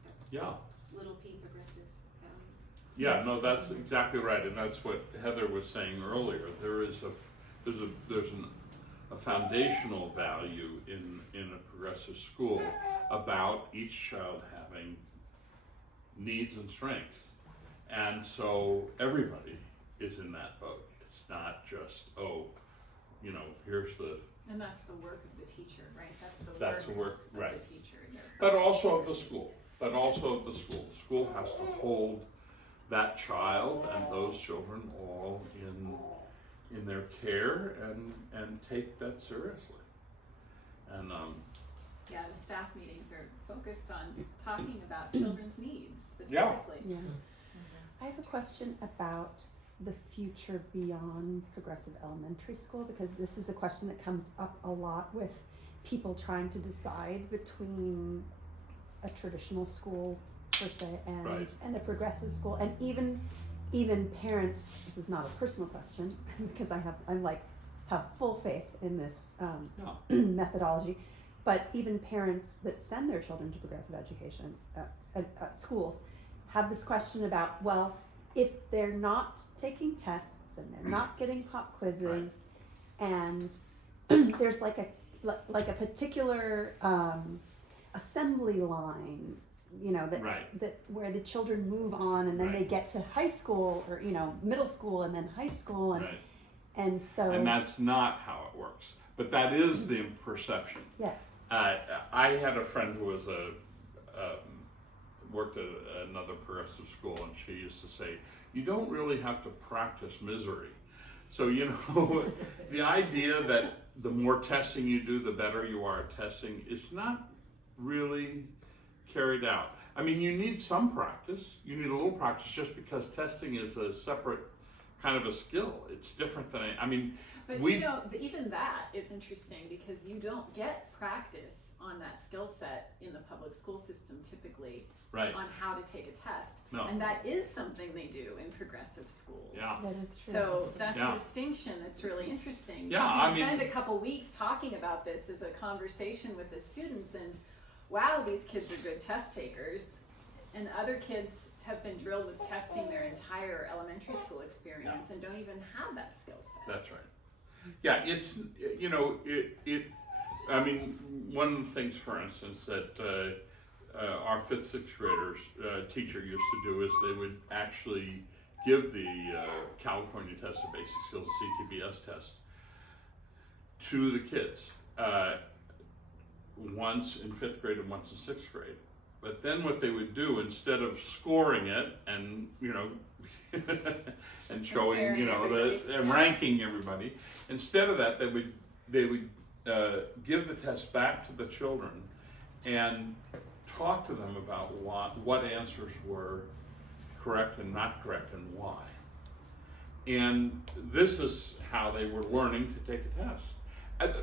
That's Yeah. little p progressive values. Yeah, no, that's exactly right, and that's what Heather was saying earlier. There's a foundational value in a progressive school about each child having needs and strengths, and so everybody is in that boat. It's not just here's the. And that's the work of the teacher, right? That's the the work, of right. the teacher. But also of the school. The school has to hold that child and those children all in their care and take that seriously. And Yeah, the staff meetings are focused on talking about children's needs specifically. Yeah. I have a question about the future beyond progressive elementary school, because this is a question that comes up a lot with people trying to decide between a traditional school per se and Right. and a progressive school, and even parents. This is not a personal question because I have full faith in this methodology, but even parents that send their children to progressive education schools have this question about, well, if they're not taking tests and they're not getting pop quizzes, and there's like a particular assembly line, that where the children move on, and then they get to high school or middle school and then high school, and so and that's not how it works. But that is the perception. yes. I had a friend who was worked at another progressive school, and she used to say, you don't really have to practice misery. So, the idea that the more testing you do, the better you are at testing, is not really carried out. I mean, you need some practice. You need a little practice, just because testing is a separate kind of a skill. It's different than, But even that is interesting, because you don't get practice on that skill set in the public school system typically on how to take a test. No. And that is something they do in progressive schools. Yeah. That is true. So that's a distinction that's really interesting. Yeah, You spend a couple weeks talking about this as a conversation with the students, and wow, these kids are good test takers, and other kids have been drilled with testing their entire elementary school experience and don't even have that skill set. That's right. Yeah, it's, one of the things, for instance, that our 5th, 6th graders teacher used to do is they would actually give the California Test of Basic Skills, CTBS test, to the kids once in 5th grade and once in 6th grade. But then what they would do, instead of scoring it and and showing and ranking everybody, instead of that, they would give the test back to the children and talk to them about what answers were correct and not correct and why. And this is how they were learning to take a test.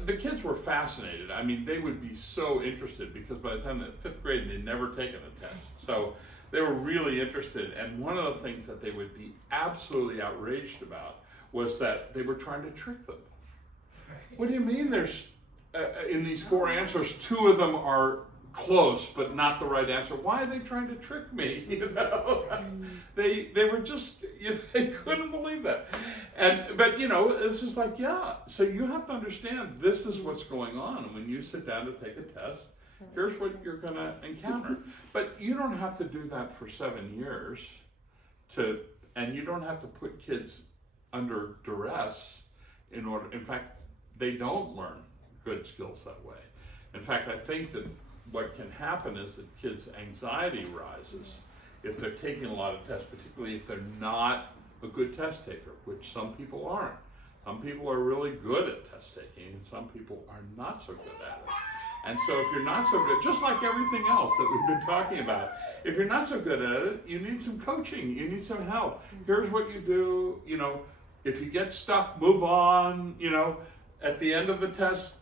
The kids were fascinated. I mean, they would be so interested, because by the time they're 5th grade, they'd never taken a test. So they were really interested. And one of the things that they would be absolutely outraged about was that they were trying to trick them. What do you mean there's, in these 4 answers, 2 of them are close but not the right answer? Why are they trying to trick me? They were just, they couldn't believe that. But it's just like, so you have to understand, this is what's going on. And when you sit down to take a test, here's what you're going to encounter. But you don't have to do that for 7 years and you don't have to put kids under duress in fact, they don't learn good skills that way. In fact, I think that what can happen is that kids' anxiety rises if they're taking a lot of tests, particularly if they're not a good test taker, which some people aren't. Some people are really good at test taking, and some people are not so good at it. And so if you're not so good, just like everything else that we've been talking about, if you're not so good at it, you need some coaching, you need some help. Here's what you do, you know, if you get stuck, move on, you know, at the end of the test,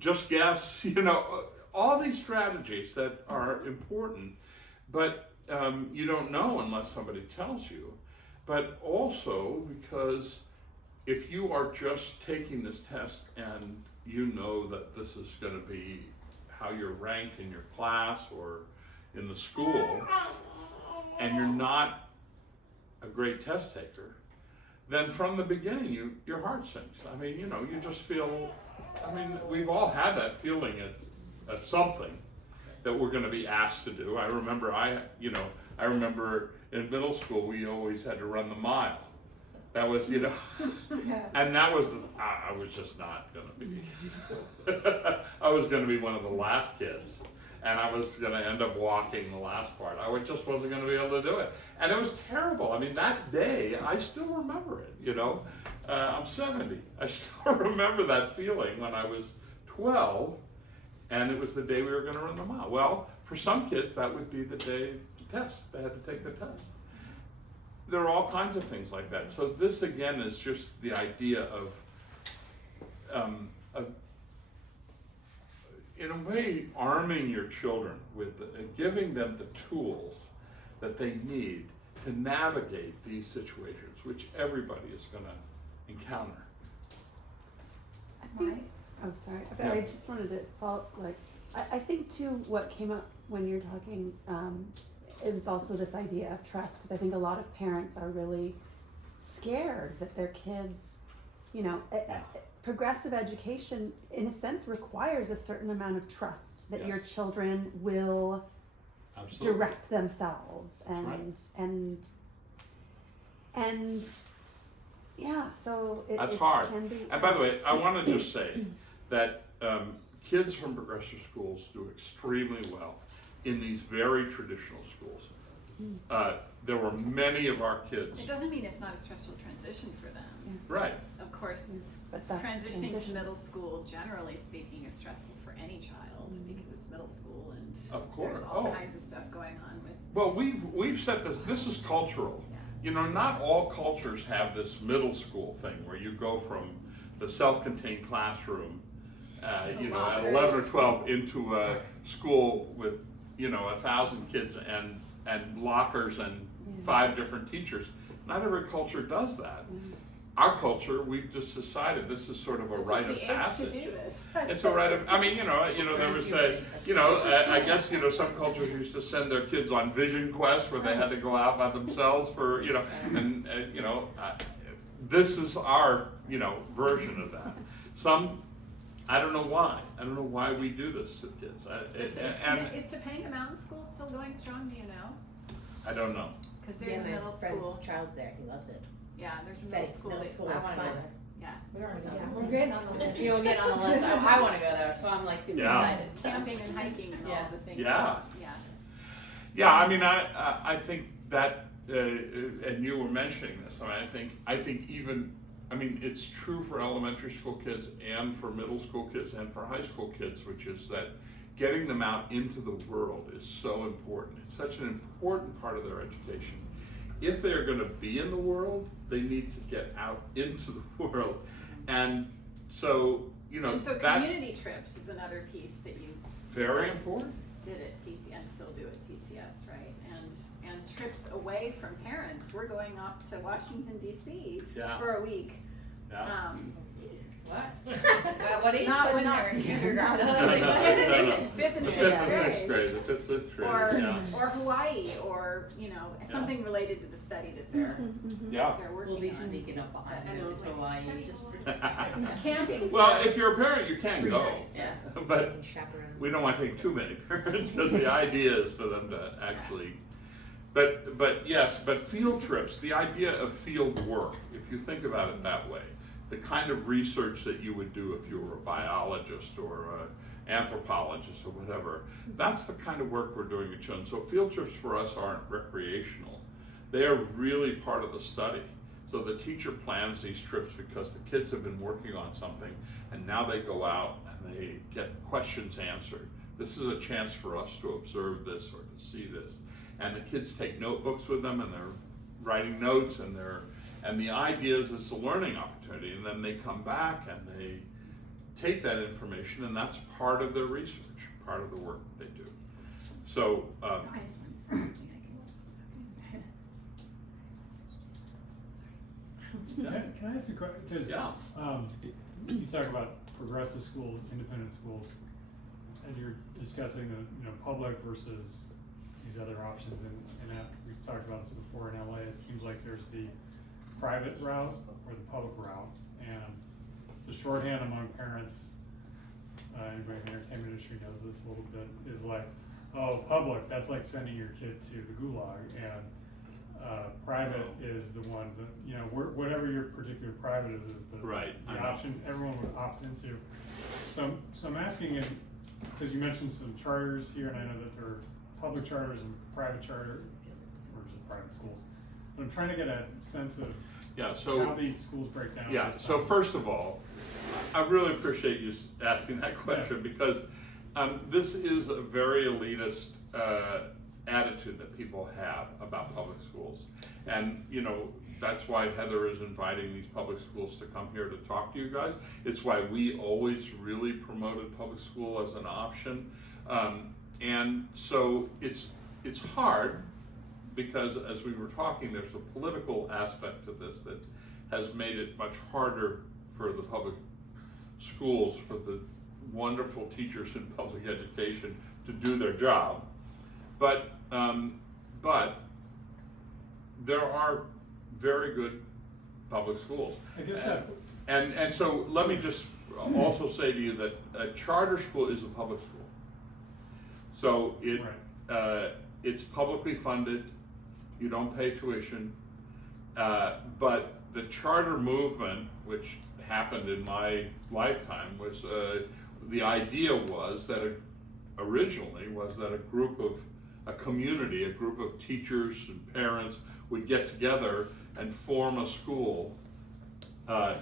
just guess, you know, all these strategies that are important, but you don't know unless somebody tells you. But also because if you are just taking this test and you know that this is going to be how you're ranked in your class or in the school, and you're not a great test taker, then from the beginning your heart sinks. I mean, you know, you just feel, I mean, we've all had that feeling at something that we're going to be asked to do. I remember in middle school we always had to run the mile. That was, you know, and that was, I was just not going to be. I was going to be one of the last kids, and I was going to end up walking the last part. I just wasn't going to be able to do it. And it was terrible. I mean, that day, I still remember it, you know. I'm 70. I still remember that feeling when I was 12, and it was the day we were going to run the mile. Well, for some kids, that would be the day the test. They had to take the test. There are all kinds of things like that. So this, again, is just the idea of in a way, arming your children with, giving them the tools that they need to navigate these situations, which everybody is going to encounter. I think, oh, sorry. Yeah. I just wanted to follow, I think too, what came up when you're talking, it was also this idea of trust, because I think a lot of parents are really scared that their kids, you know, progressive education in a sense requires a certain amount of trust that your children will Absolutely. direct themselves and yeah, so That's it hard. can be. And by the way, I want to just say that kids from progressive schools do extremely well in these very traditional schools. There were many of our kids. It doesn't mean it's not a stressful transition for them. Right. Of course, But that's transitioning to middle school, generally speaking, is stressful for any child because it's middle school and Of course. there's all Oh. kinds of stuff going on with. Well, we've said this is cultural. Yeah. You know, not all cultures have this middle school thing where you go from the self-contained classroom, you know, at 11 or 12 into a school with, you know, 1,000 kids and lockers and 5 different teachers. Not every culture does that. Our culture, we've just decided this is sort of a rite of passage. This is the age to do this. It's a rite of, I mean, you know, there was a, you know, I guess, you know, some cultures used to send their kids on vision quests where they had to go out by themselves for, you know, and you know, this is our, you know, version of that. Some, I don't know why. I don't know why we do this to kids. Is Topanga Mountain School still going strong? Do you know? I don't know. Because there's a middle my friend's school. child's there. He loves it. Yeah, there's a He said middle school. middle that- school I is wanna fun. go there. Yeah. We're on the Yeah. list. Good on the list. You'll get on the list. I want to go there, so I'm like super Yeah. excited. Camping and hiking and all the things. Yeah. Yeah. Yeah, I mean, I think that, and you were mentioning this. I think even, I mean, it's true for elementary school kids and for middle school kids and for high school kids, which is that getting them out into the world is so important. It's such an important part of their education. If they're going to be in the world, they need to get out into the world, and so you know And so that community trips is another piece that you very important. did at CCS and still do at CCS, right? And trips away from parents. We're going off to Washington D.C. Yeah. for a week. Yeah. What? What age? Not when they're in kindergarten. No, no. Fifth and The sixth fifth and sixth grade. grade. The fifth, sixth grade. Or Yeah. Hawaii, or you know something related to the study that they're Yeah. working We'll be on. sneaking up behind I them know, to like, Hawaii. study Just hall. Camping. Well, for if you're a parent, you can 3 go, nights. Yeah. but And chaperone. we don't want to take too many parents because the idea is for them to actually. But yes, but field trips. The idea of field work, if you think about it that way, the kind of research that you would do if you were a biologist or anthropologists or whatever. That's the kind of work we're doing at children. So field trips for us aren't recreational. They are really part of the study. So the teacher plans these trips because the kids have been working on something, and now they go out and they get questions answered. This is a chance for us to observe this or to see this. And the kids take notebooks with them, and they're writing notes, and the idea is it's a learning opportunity, and then they come back and they take that information, and that's part of their research, part of the work that they do. So, I just wanted to say something. Can I ask a question? Because Yeah. You talk about progressive schools, independent schools, and you're discussing the public versus these other options. And we've talked about this before in LA. It seems like there's the private route or the public route, and the shorthand among parents, anybody in the entertainment industry knows this a little bit, is like, oh, public, that's like sending your kid to the gulag, and private is the one that, whatever your particular private is the Right, the option everyone would opt into. So I'm asking, because you mentioned some charters here, and I know that there are public charters and private charter, or just private schools. But I'm trying to get a sense of how these schools break down. Yeah, so first of all, I really appreciate you asking that question, because this is a very elitist attitude that people have about public schools. And that's why Heather is inviting these public schools to come here to talk to you guys. It's why we always really promoted public school as an option. And so it's hard, because as we were talking, there's a political aspect to this that has made it much harder for the public schools, for the wonderful teachers in public education to do their job. But there are very good public schools. I guess that. And so let me just also say to you that a charter school is a public school. So it's publicly funded. You don't pay tuition. But the charter movement, which happened in my lifetime, was the idea was that originally a community, a group of teachers and parents would get together and form a school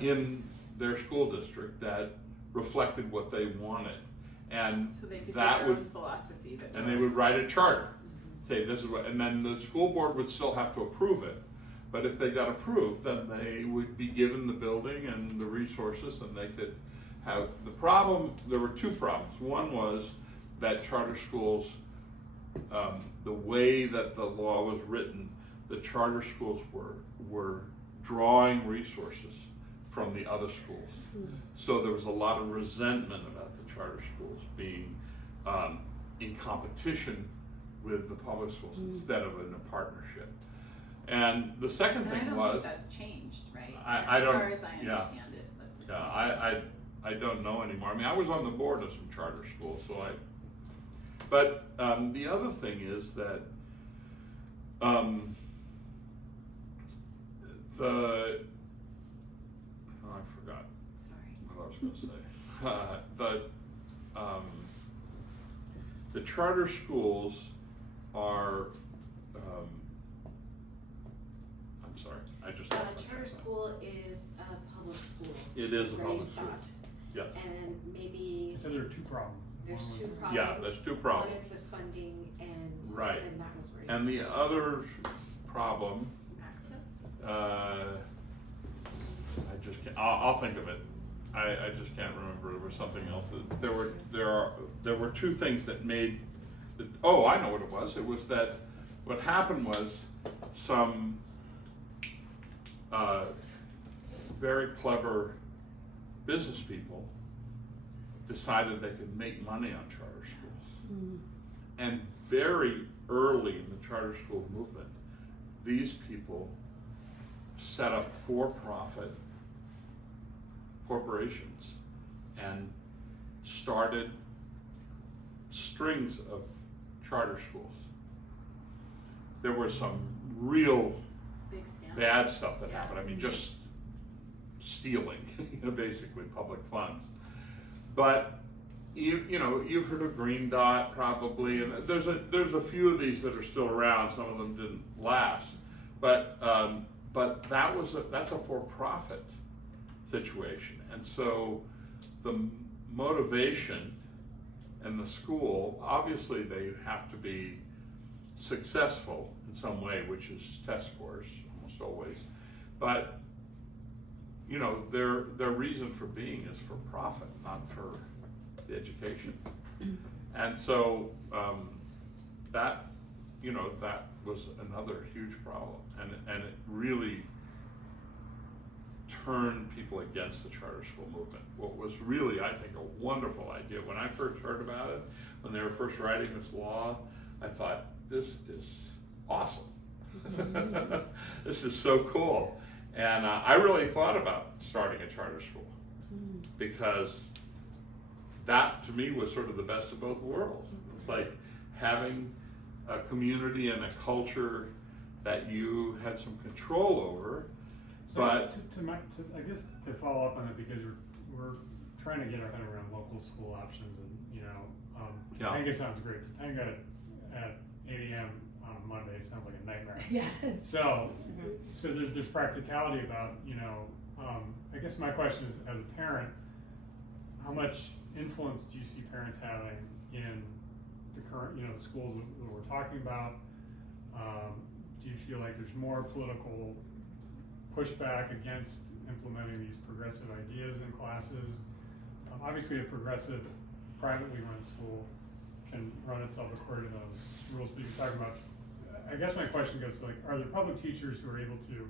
in their school district that reflected what they wanted. And So they could that get their would, own philosophy. and they would write a charter. Say this is what, and then the school board would still have to approve it. But if they got approved, then they would be given the building and the resources, and they could have the problem. There were two problems. One was that charter schools, the way that the law was written, the charter schools were drawing resources from the other schools. So there was a lot of resentment about the charter schools being in competition with the public schools instead of in a partnership. And the second And thing I don't was, think that's changed, right? I as don't- far as I yeah. understand it, that's the yeah, same. I don't know anymore. I mean, I was on the board of some charter schools, but the other thing is that I forgot Sorry. what I was going to say. The charter schools are, I'm sorry, I just lost my train Charter of thought. school is a public school. It is a where you public school. stopped. Yeah. And maybe You said there are two problems. there's One was- two problems. Yeah, there's two problems. One is the funding and Right. and that was where you. And the other problem, Access? I just can't, I'll think of it. I just can't remember. There was something else that there were two things that made I know what it was. It was that what happened was some very clever business people decided they could make money on charter schools. And very early in the charter school movement, these people set up for-profit corporations and started strings of charter schools. There were some real Big scandals. bad stuff that Yeah. happened. I mean, just stealing, basically public funds. But you know, you've heard of Green Dot probably, and there's a few of these that are still around. Some of them didn't last, but that's a for-profit situation, and so the motivation and the school, obviously they have to be successful in some way, which is test scores almost always, but you know, their reason for being is for profit, not for the education. And so that, you know, that was another huge problem, and it really turned people against the charter school movement. What was really, I think, a wonderful idea, when I first heard about it, when they were first writing this law, I thought, this is awesome. This is so cool. And I really thought about starting a charter school, because that to me was sort of the best of both worlds. It's like having a community and a culture that you had some control over. So But I guess to follow up on it, because we're trying to get our head around local school options, and you know, Yeah. Topanga sounds great. Topanga at 8 a.m. on a Monday sounds like a nightmare. Yeah. So, so there's practicality about, you know, I guess my question is, as a parent, how much influence do you see parents having in the current, you know, the schools that we're talking about? Do you feel like there's more political pushback against implementing these progressive ideas in classes? Obviously, a progressive, privately run school can run itself according to those rules, but you're talking about, I guess my question goes to, like, are there public teachers who are able to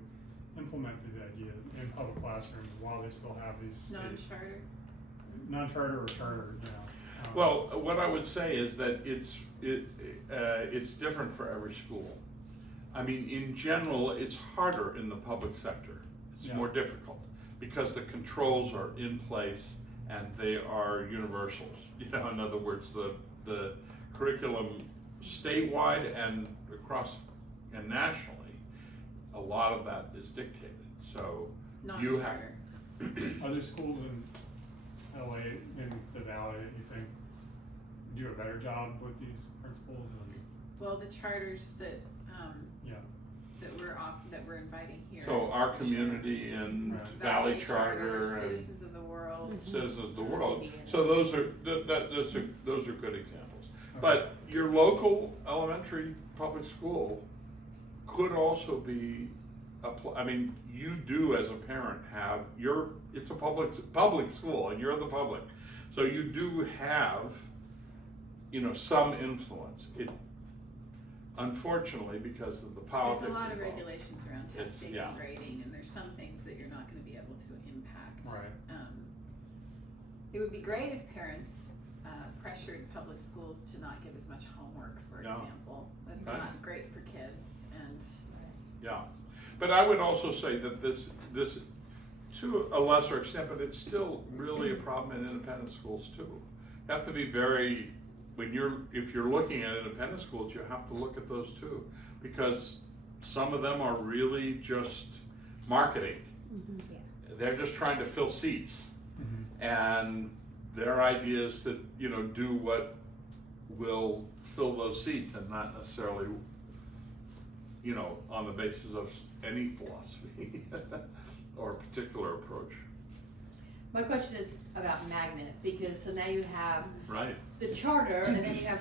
implement these ideas in public classrooms while they still have these non-charter or charter, you know? well, what I would say is that it's different for every school. I mean, in general, it's harder in the public sector. It's more difficult because the controls are in place and they are universals. You know, in other words, the curriculum statewide and across and nationally, a lot of that is dictated. So you have. Are there schools in LA, in the Valley, that you think do a better job with these principles? Well, the charters that Yeah. that we're inviting here. So our community and Right. Valley Charter and Citizens of the World. Citizens of the World. So those are those are good examples. But your local elementary public school could also be I mean, you do as a parent have it's a public school and you're in the public, so you do have, you know, some influence. It unfortunately, because of the politics There's a lot of involved, regulations around testing and grading, and there's some things that you're not going to be able to impact. Right. It would be great if parents pressured public schools to not give as much homework, for example. That's not great for kids, and Yeah, but I would also say that this to a lesser extent, but it's still really a problem in independent schools too. You have to be very, if you're looking at independent schools, you have to look at those too, because some of them are really just marketing. They're just trying to fill seats, and their idea is to, you know, do what will fill those seats and not necessarily, you know, on the basis of any philosophy or particular approach. My question is about magnet, because so now you have Right. the charter, and then you have,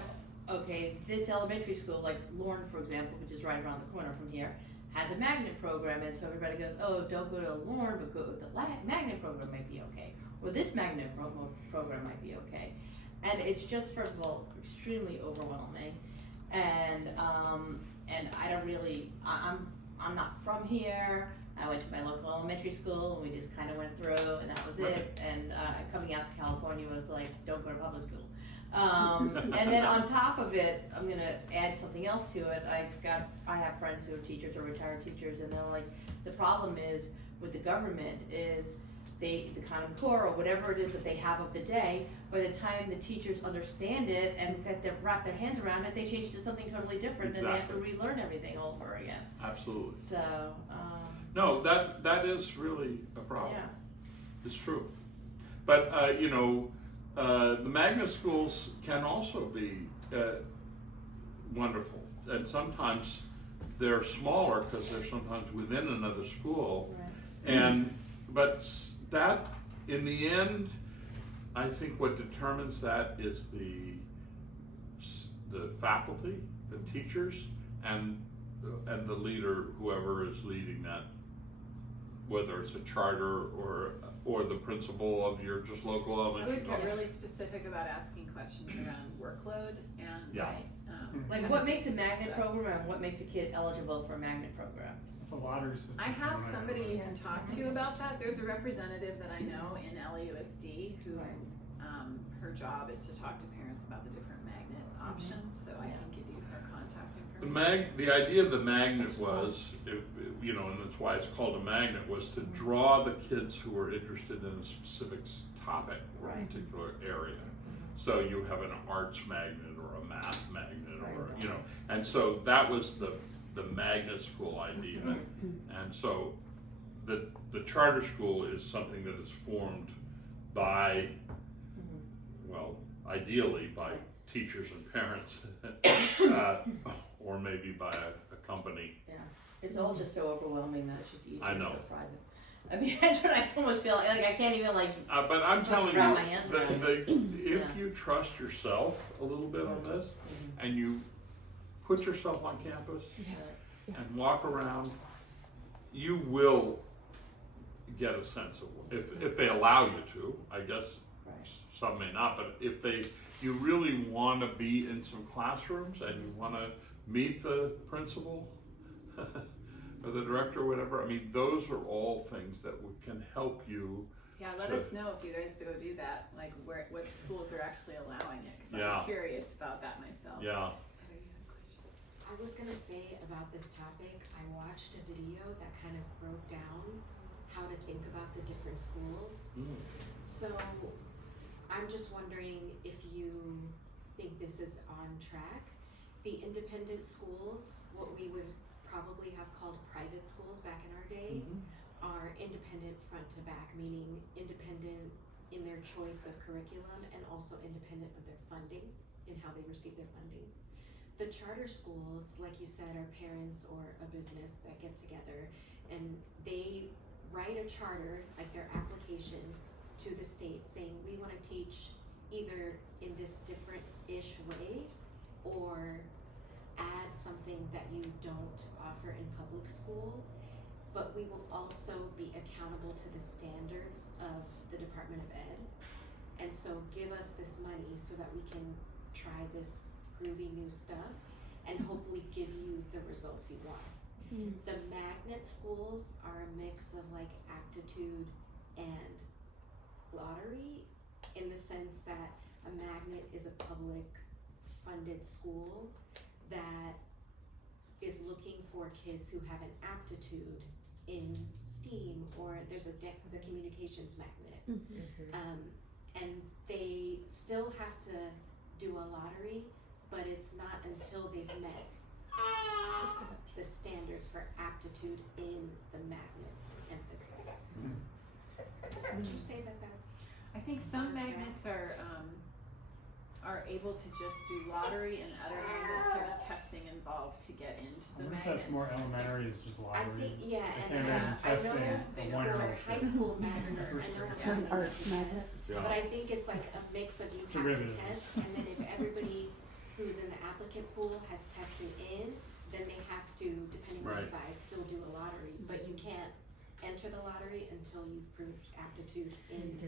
okay, this elementary school, like Lorne, for example, which is right around the corner from here, has a magnet program, and so everybody goes, oh, don't go to Lorne, but go to the magnet program might be okay, or this magnet program might be okay. And it's just, first of all, extremely overwhelming, and I don't really, I'm not from here. I went to my local elementary school, and we just kind of went through, and that was it. And coming out to California was like, don't go to public school. And then on top of it, I'm gonna add something else to it. I have friends who are teachers or retired teachers, and they're like, the problem is with the government is the Common Core or whatever it is that they have of the day. By the time the teachers understand it and wrap their hands around it, they change it to something totally different, and they have to relearn everything all over again. Absolutely. So. No, that is really a problem. Yeah. It's true. But you know, The magnet schools can also be wonderful, and sometimes they're smaller because they're sometimes within another school, but that, in the end, I think what determines that is the faculty, the teachers, and the leader, whoever is leading that, whether it's a charter or the principal of your just local I elementary would school. get really specific about asking questions around workload and Yeah. Like what makes a testing magnet stuff. program and what makes a kid eligible for a magnet program? It's a lottery system. I have from what somebody know. you can talk to about that. There's a representative that I know in LAUSD who, her job is to talk to parents about the different magnet options, so I can give you her contact information. The idea of the magnet was, and that's why it's called a magnet, was to draw the kids who were interested in a specific topic or a particular area. So you have an arts magnet or a math magnet, or and so that was the magnet school idea. And so the charter school is something that is formed by, well, ideally by teachers and parents, or maybe by a company. Yeah, it's all just so overwhelming that it's just easier I to know. go private. I mean, that's what I almost feel like I can't even like. But I'm telling you, Wrap my hands around if you trust yourself a little bit on this, and you put yourself on campus and walk around, you will get a sense of, if they allow you to, I guess some may not, but if you really want to be in some classrooms and you want to meet the principal or the director or whatever, I mean, those are all things that can help you. Yeah, let us know if you guys do that, like what schools are actually allowing it, because I'm curious about that myself. Yeah. Heather, you had a question? I was gonna say about this topic, I watched a video that kind of broke down how to think about the different schools. So I'm just wondering if you think this is on track. The independent schools, what we would probably have called private schools back in our day, are independent front to back, meaning independent in their choice of curriculum and also independent of their funding and how they receive their funding. The charter schools, like you said, are parents or a business that get together and they write a charter, like their application, to the state saying we want to teach either in this different-ish way or add something that you don't offer in public school, but we will also be accountable to the standards of the Department of Ed. And so give us this money so that we can try this groovy new stuff and hopefully give you the results you want. The magnet schools are a mix of like aptitude and lottery, in the sense that a magnet is a public funded school that is looking for kids who have an aptitude in STEAM, or there's the communications magnet. And they still have to do a lottery, but it's not until they've met the standards for aptitude in the magnets emphasis. Would you say that that's? I think some magnets are able to just do lottery, and other magnets there's testing involved to get into the I think magnet. that's more elementary, is just I lottery. think, yeah, I and can't I imagine testing they a don't winner. for high school magnets, I know Yeah. how An to arts magnet. but I think it's like a mix of you It's have derivative. to test, and then if everybody who's in the applicant pool has tested in, then they have to, depending on the Right. size, still do a lottery, but you can't enter the lottery until you've proved aptitude in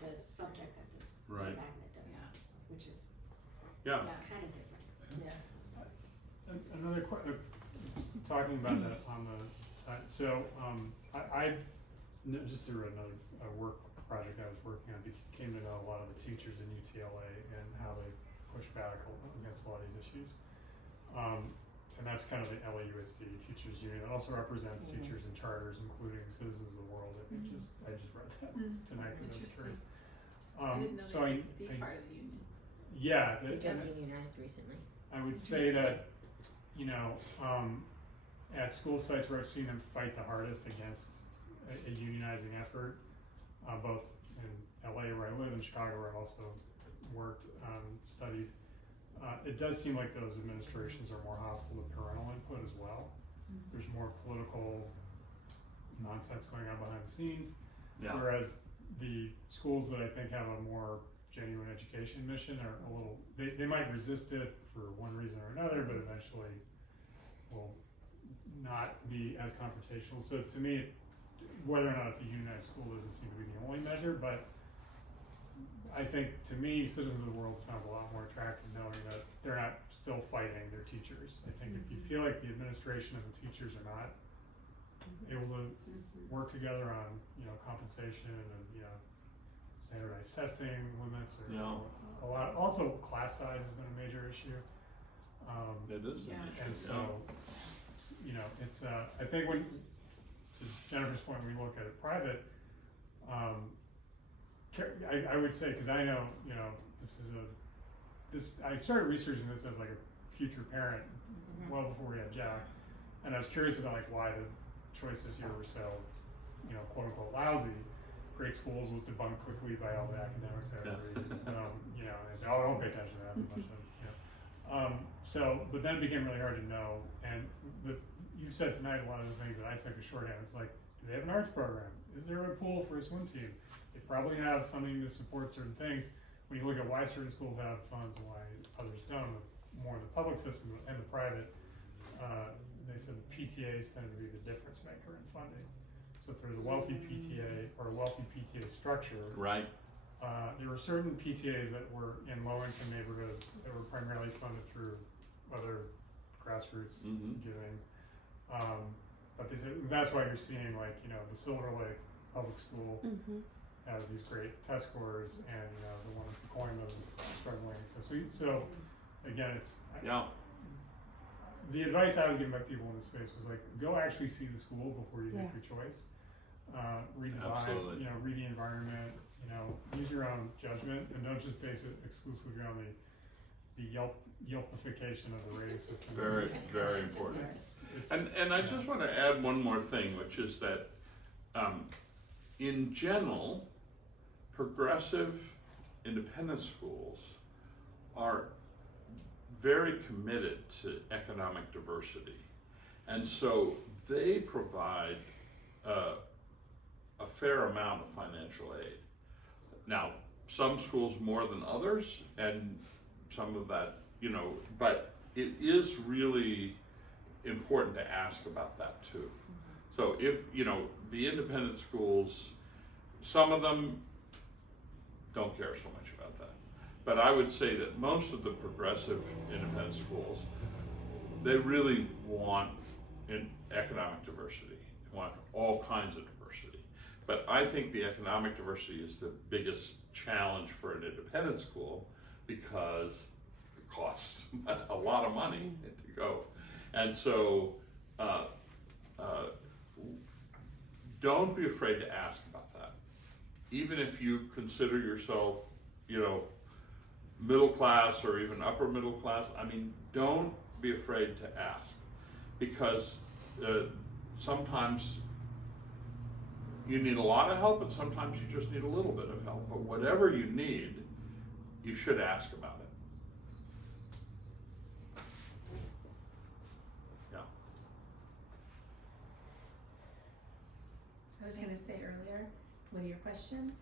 the subject that this Right. magnet does, Yeah. which is Yeah. kind of different. Another talking about that on the side, so, just through a work project I was working on, came to know a lot of the teachers in UTLA and how they push back against a lot of these issues. And that's kind of the LAUSD Teachers Union. It also represents teachers and charters, including Citizens of the World. I just read that tonight because I was curious. I didn't know So they would be part of the union. yeah, They just and unionized recently. I would say that, at school sites where I've seen them fight the hardest against a unionizing effort, both in LA where I live, in Chicago where I also worked, studied, it does seem like those administrations are more hostile to parental input as well. There's more political nonsense going on behind the scenes, whereas the schools that I think have a more genuine education mission are a little, they might resist it for one reason or another, but eventually will not be as confrontational. So to me, whether or not it's a unionized school doesn't seem to be the only measure, but I think to me, Citizens of the World sounds a lot more attractive knowing that they're not still fighting their teachers. I think if you feel like the administration and the teachers are not able to work together on, compensation and, standardized testing limits or a lot, also class size has been a major issue. It is an issue. And so, it's, I think when, to Jennifer's point, when we look at it private, I would say, because I know, I started researching this as like a future parent well before we had Jack, and I was curious about like why the choice this year were so, quote unquote lousy. Great schools was debunked quickly by all the academics that I read, and say, oh, don't pay attention to that as much. But then it became really hard to know, and you said tonight a lot of the things that I took as shorthand. It's like, do they have an arts program? Is there a pool for a swim team? They probably have funding to support certain things. When you look at why certain schools have funds and why others don't, more in the public system and the private, they said the PTAs tend to be the difference maker in funding. So if there's a wealthy PTA or a wealthy PTA structure, Right. There were certain PTAs that were in low-income neighborhoods that were primarily funded through other grassroots giving. But they said that's why you're seeing like, the Silver Lake Public School has these great test scores, and the one at Pacoima is struggling. So again, it's the advice I was given by people in this space was like, go actually see the school before you make your choice. Read the vibe, read the environment, use your own judgment, and don't just base it exclusively on the Yelpification of the rating system. Very, very important. And I just want to add one more thing, which is that in general, progressive independent schools are very committed to economic diversity. And so they provide a fair amount of financial aid. Now, some schools more than others, and some of that, but it is really important to ask about that too. So if, the independent schools, some of them don't care so much about that. But I would say that most of the progressive independent schools, they really want economic diversity, they want all kinds of diversity. But I think the economic diversity is the biggest challenge for an independent school because it costs a lot of money to go. And so don't be afraid to ask about that. Even if you consider yourself, middle class or even upper middle class, don't be afraid to ask, because sometimes you need a lot of help and sometimes you just need a little bit of help. But whatever you need, you should ask about it. Yeah. I was going to say earlier with your question,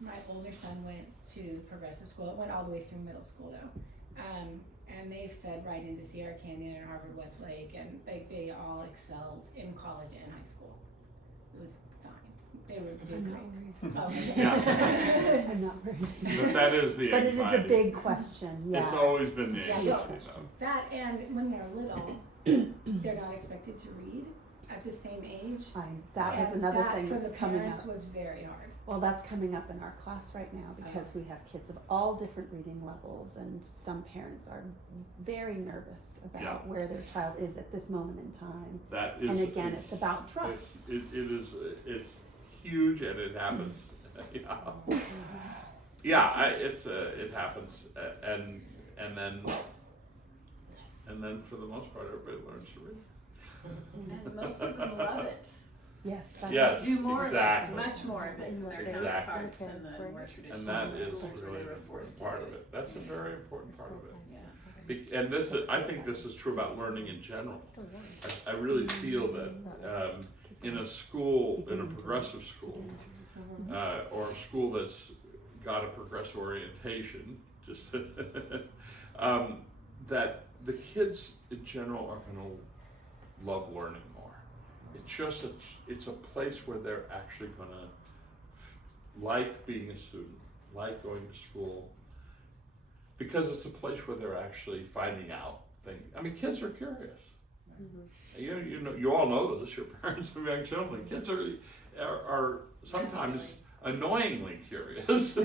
my older son went to progressive school. It went all the way through middle school though. And they fed right into Sierra Canyon and Harvard Westlake, and they all excelled in college and high school. It was fine. They were doing great. Oh, okay. Yeah. I'm not worried. But that is the But anxiety. it is a big question, yeah. It's always been the Yeah, anxiety so though. that, and when they're little, they're not expected to read at the same age. That was And another that thing for that's the coming parents up. was very hard. Well, that's coming up in our class right now because we have kids of all different reading levels, and some parents are very nervous about where their child is at this moment in time. That is, and again, it's about trust. It's huge, and it happens. It happens, and then for the most part, everybody learns to read. And most of them love it. Yes, that's. Yes, Do more exactly. of it, much more of it in their Exactly. counterparts and the more traditional And that is schools where really they an were forced important to part do of it. That's a very important part of it. Yeah. And this is, I think this is true about learning in general. I really feel that in a school, in a progressive school, or a school that's got a progressive orientation, just that the kids in general are going to love learning more. It's just it's a place where they're actually going to like being a student, like going to school, because it's a place where they're actually finding out things. I mean, kids are curious. You know, you all know this. Your parents of young children. Kids are sometimes annoyingly curious.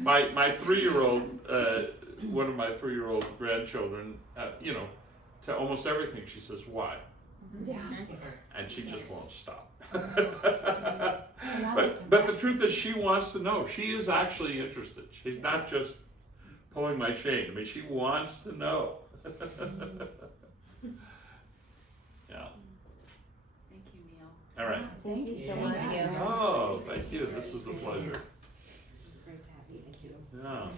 my 3-year-old, one of my 3-year-old grandchildren, you know, to almost everything she says why, Yeah. and she just won't stop. But the truth is, she wants to know. She is actually interested. She's not just pulling my chain. I mean, she wants to know. Yeah. Thank you, Neal. All right. Thank you so Thank much. you. Oh, thank you. This was a pleasure. It's great to have you. Thank you. Yeah.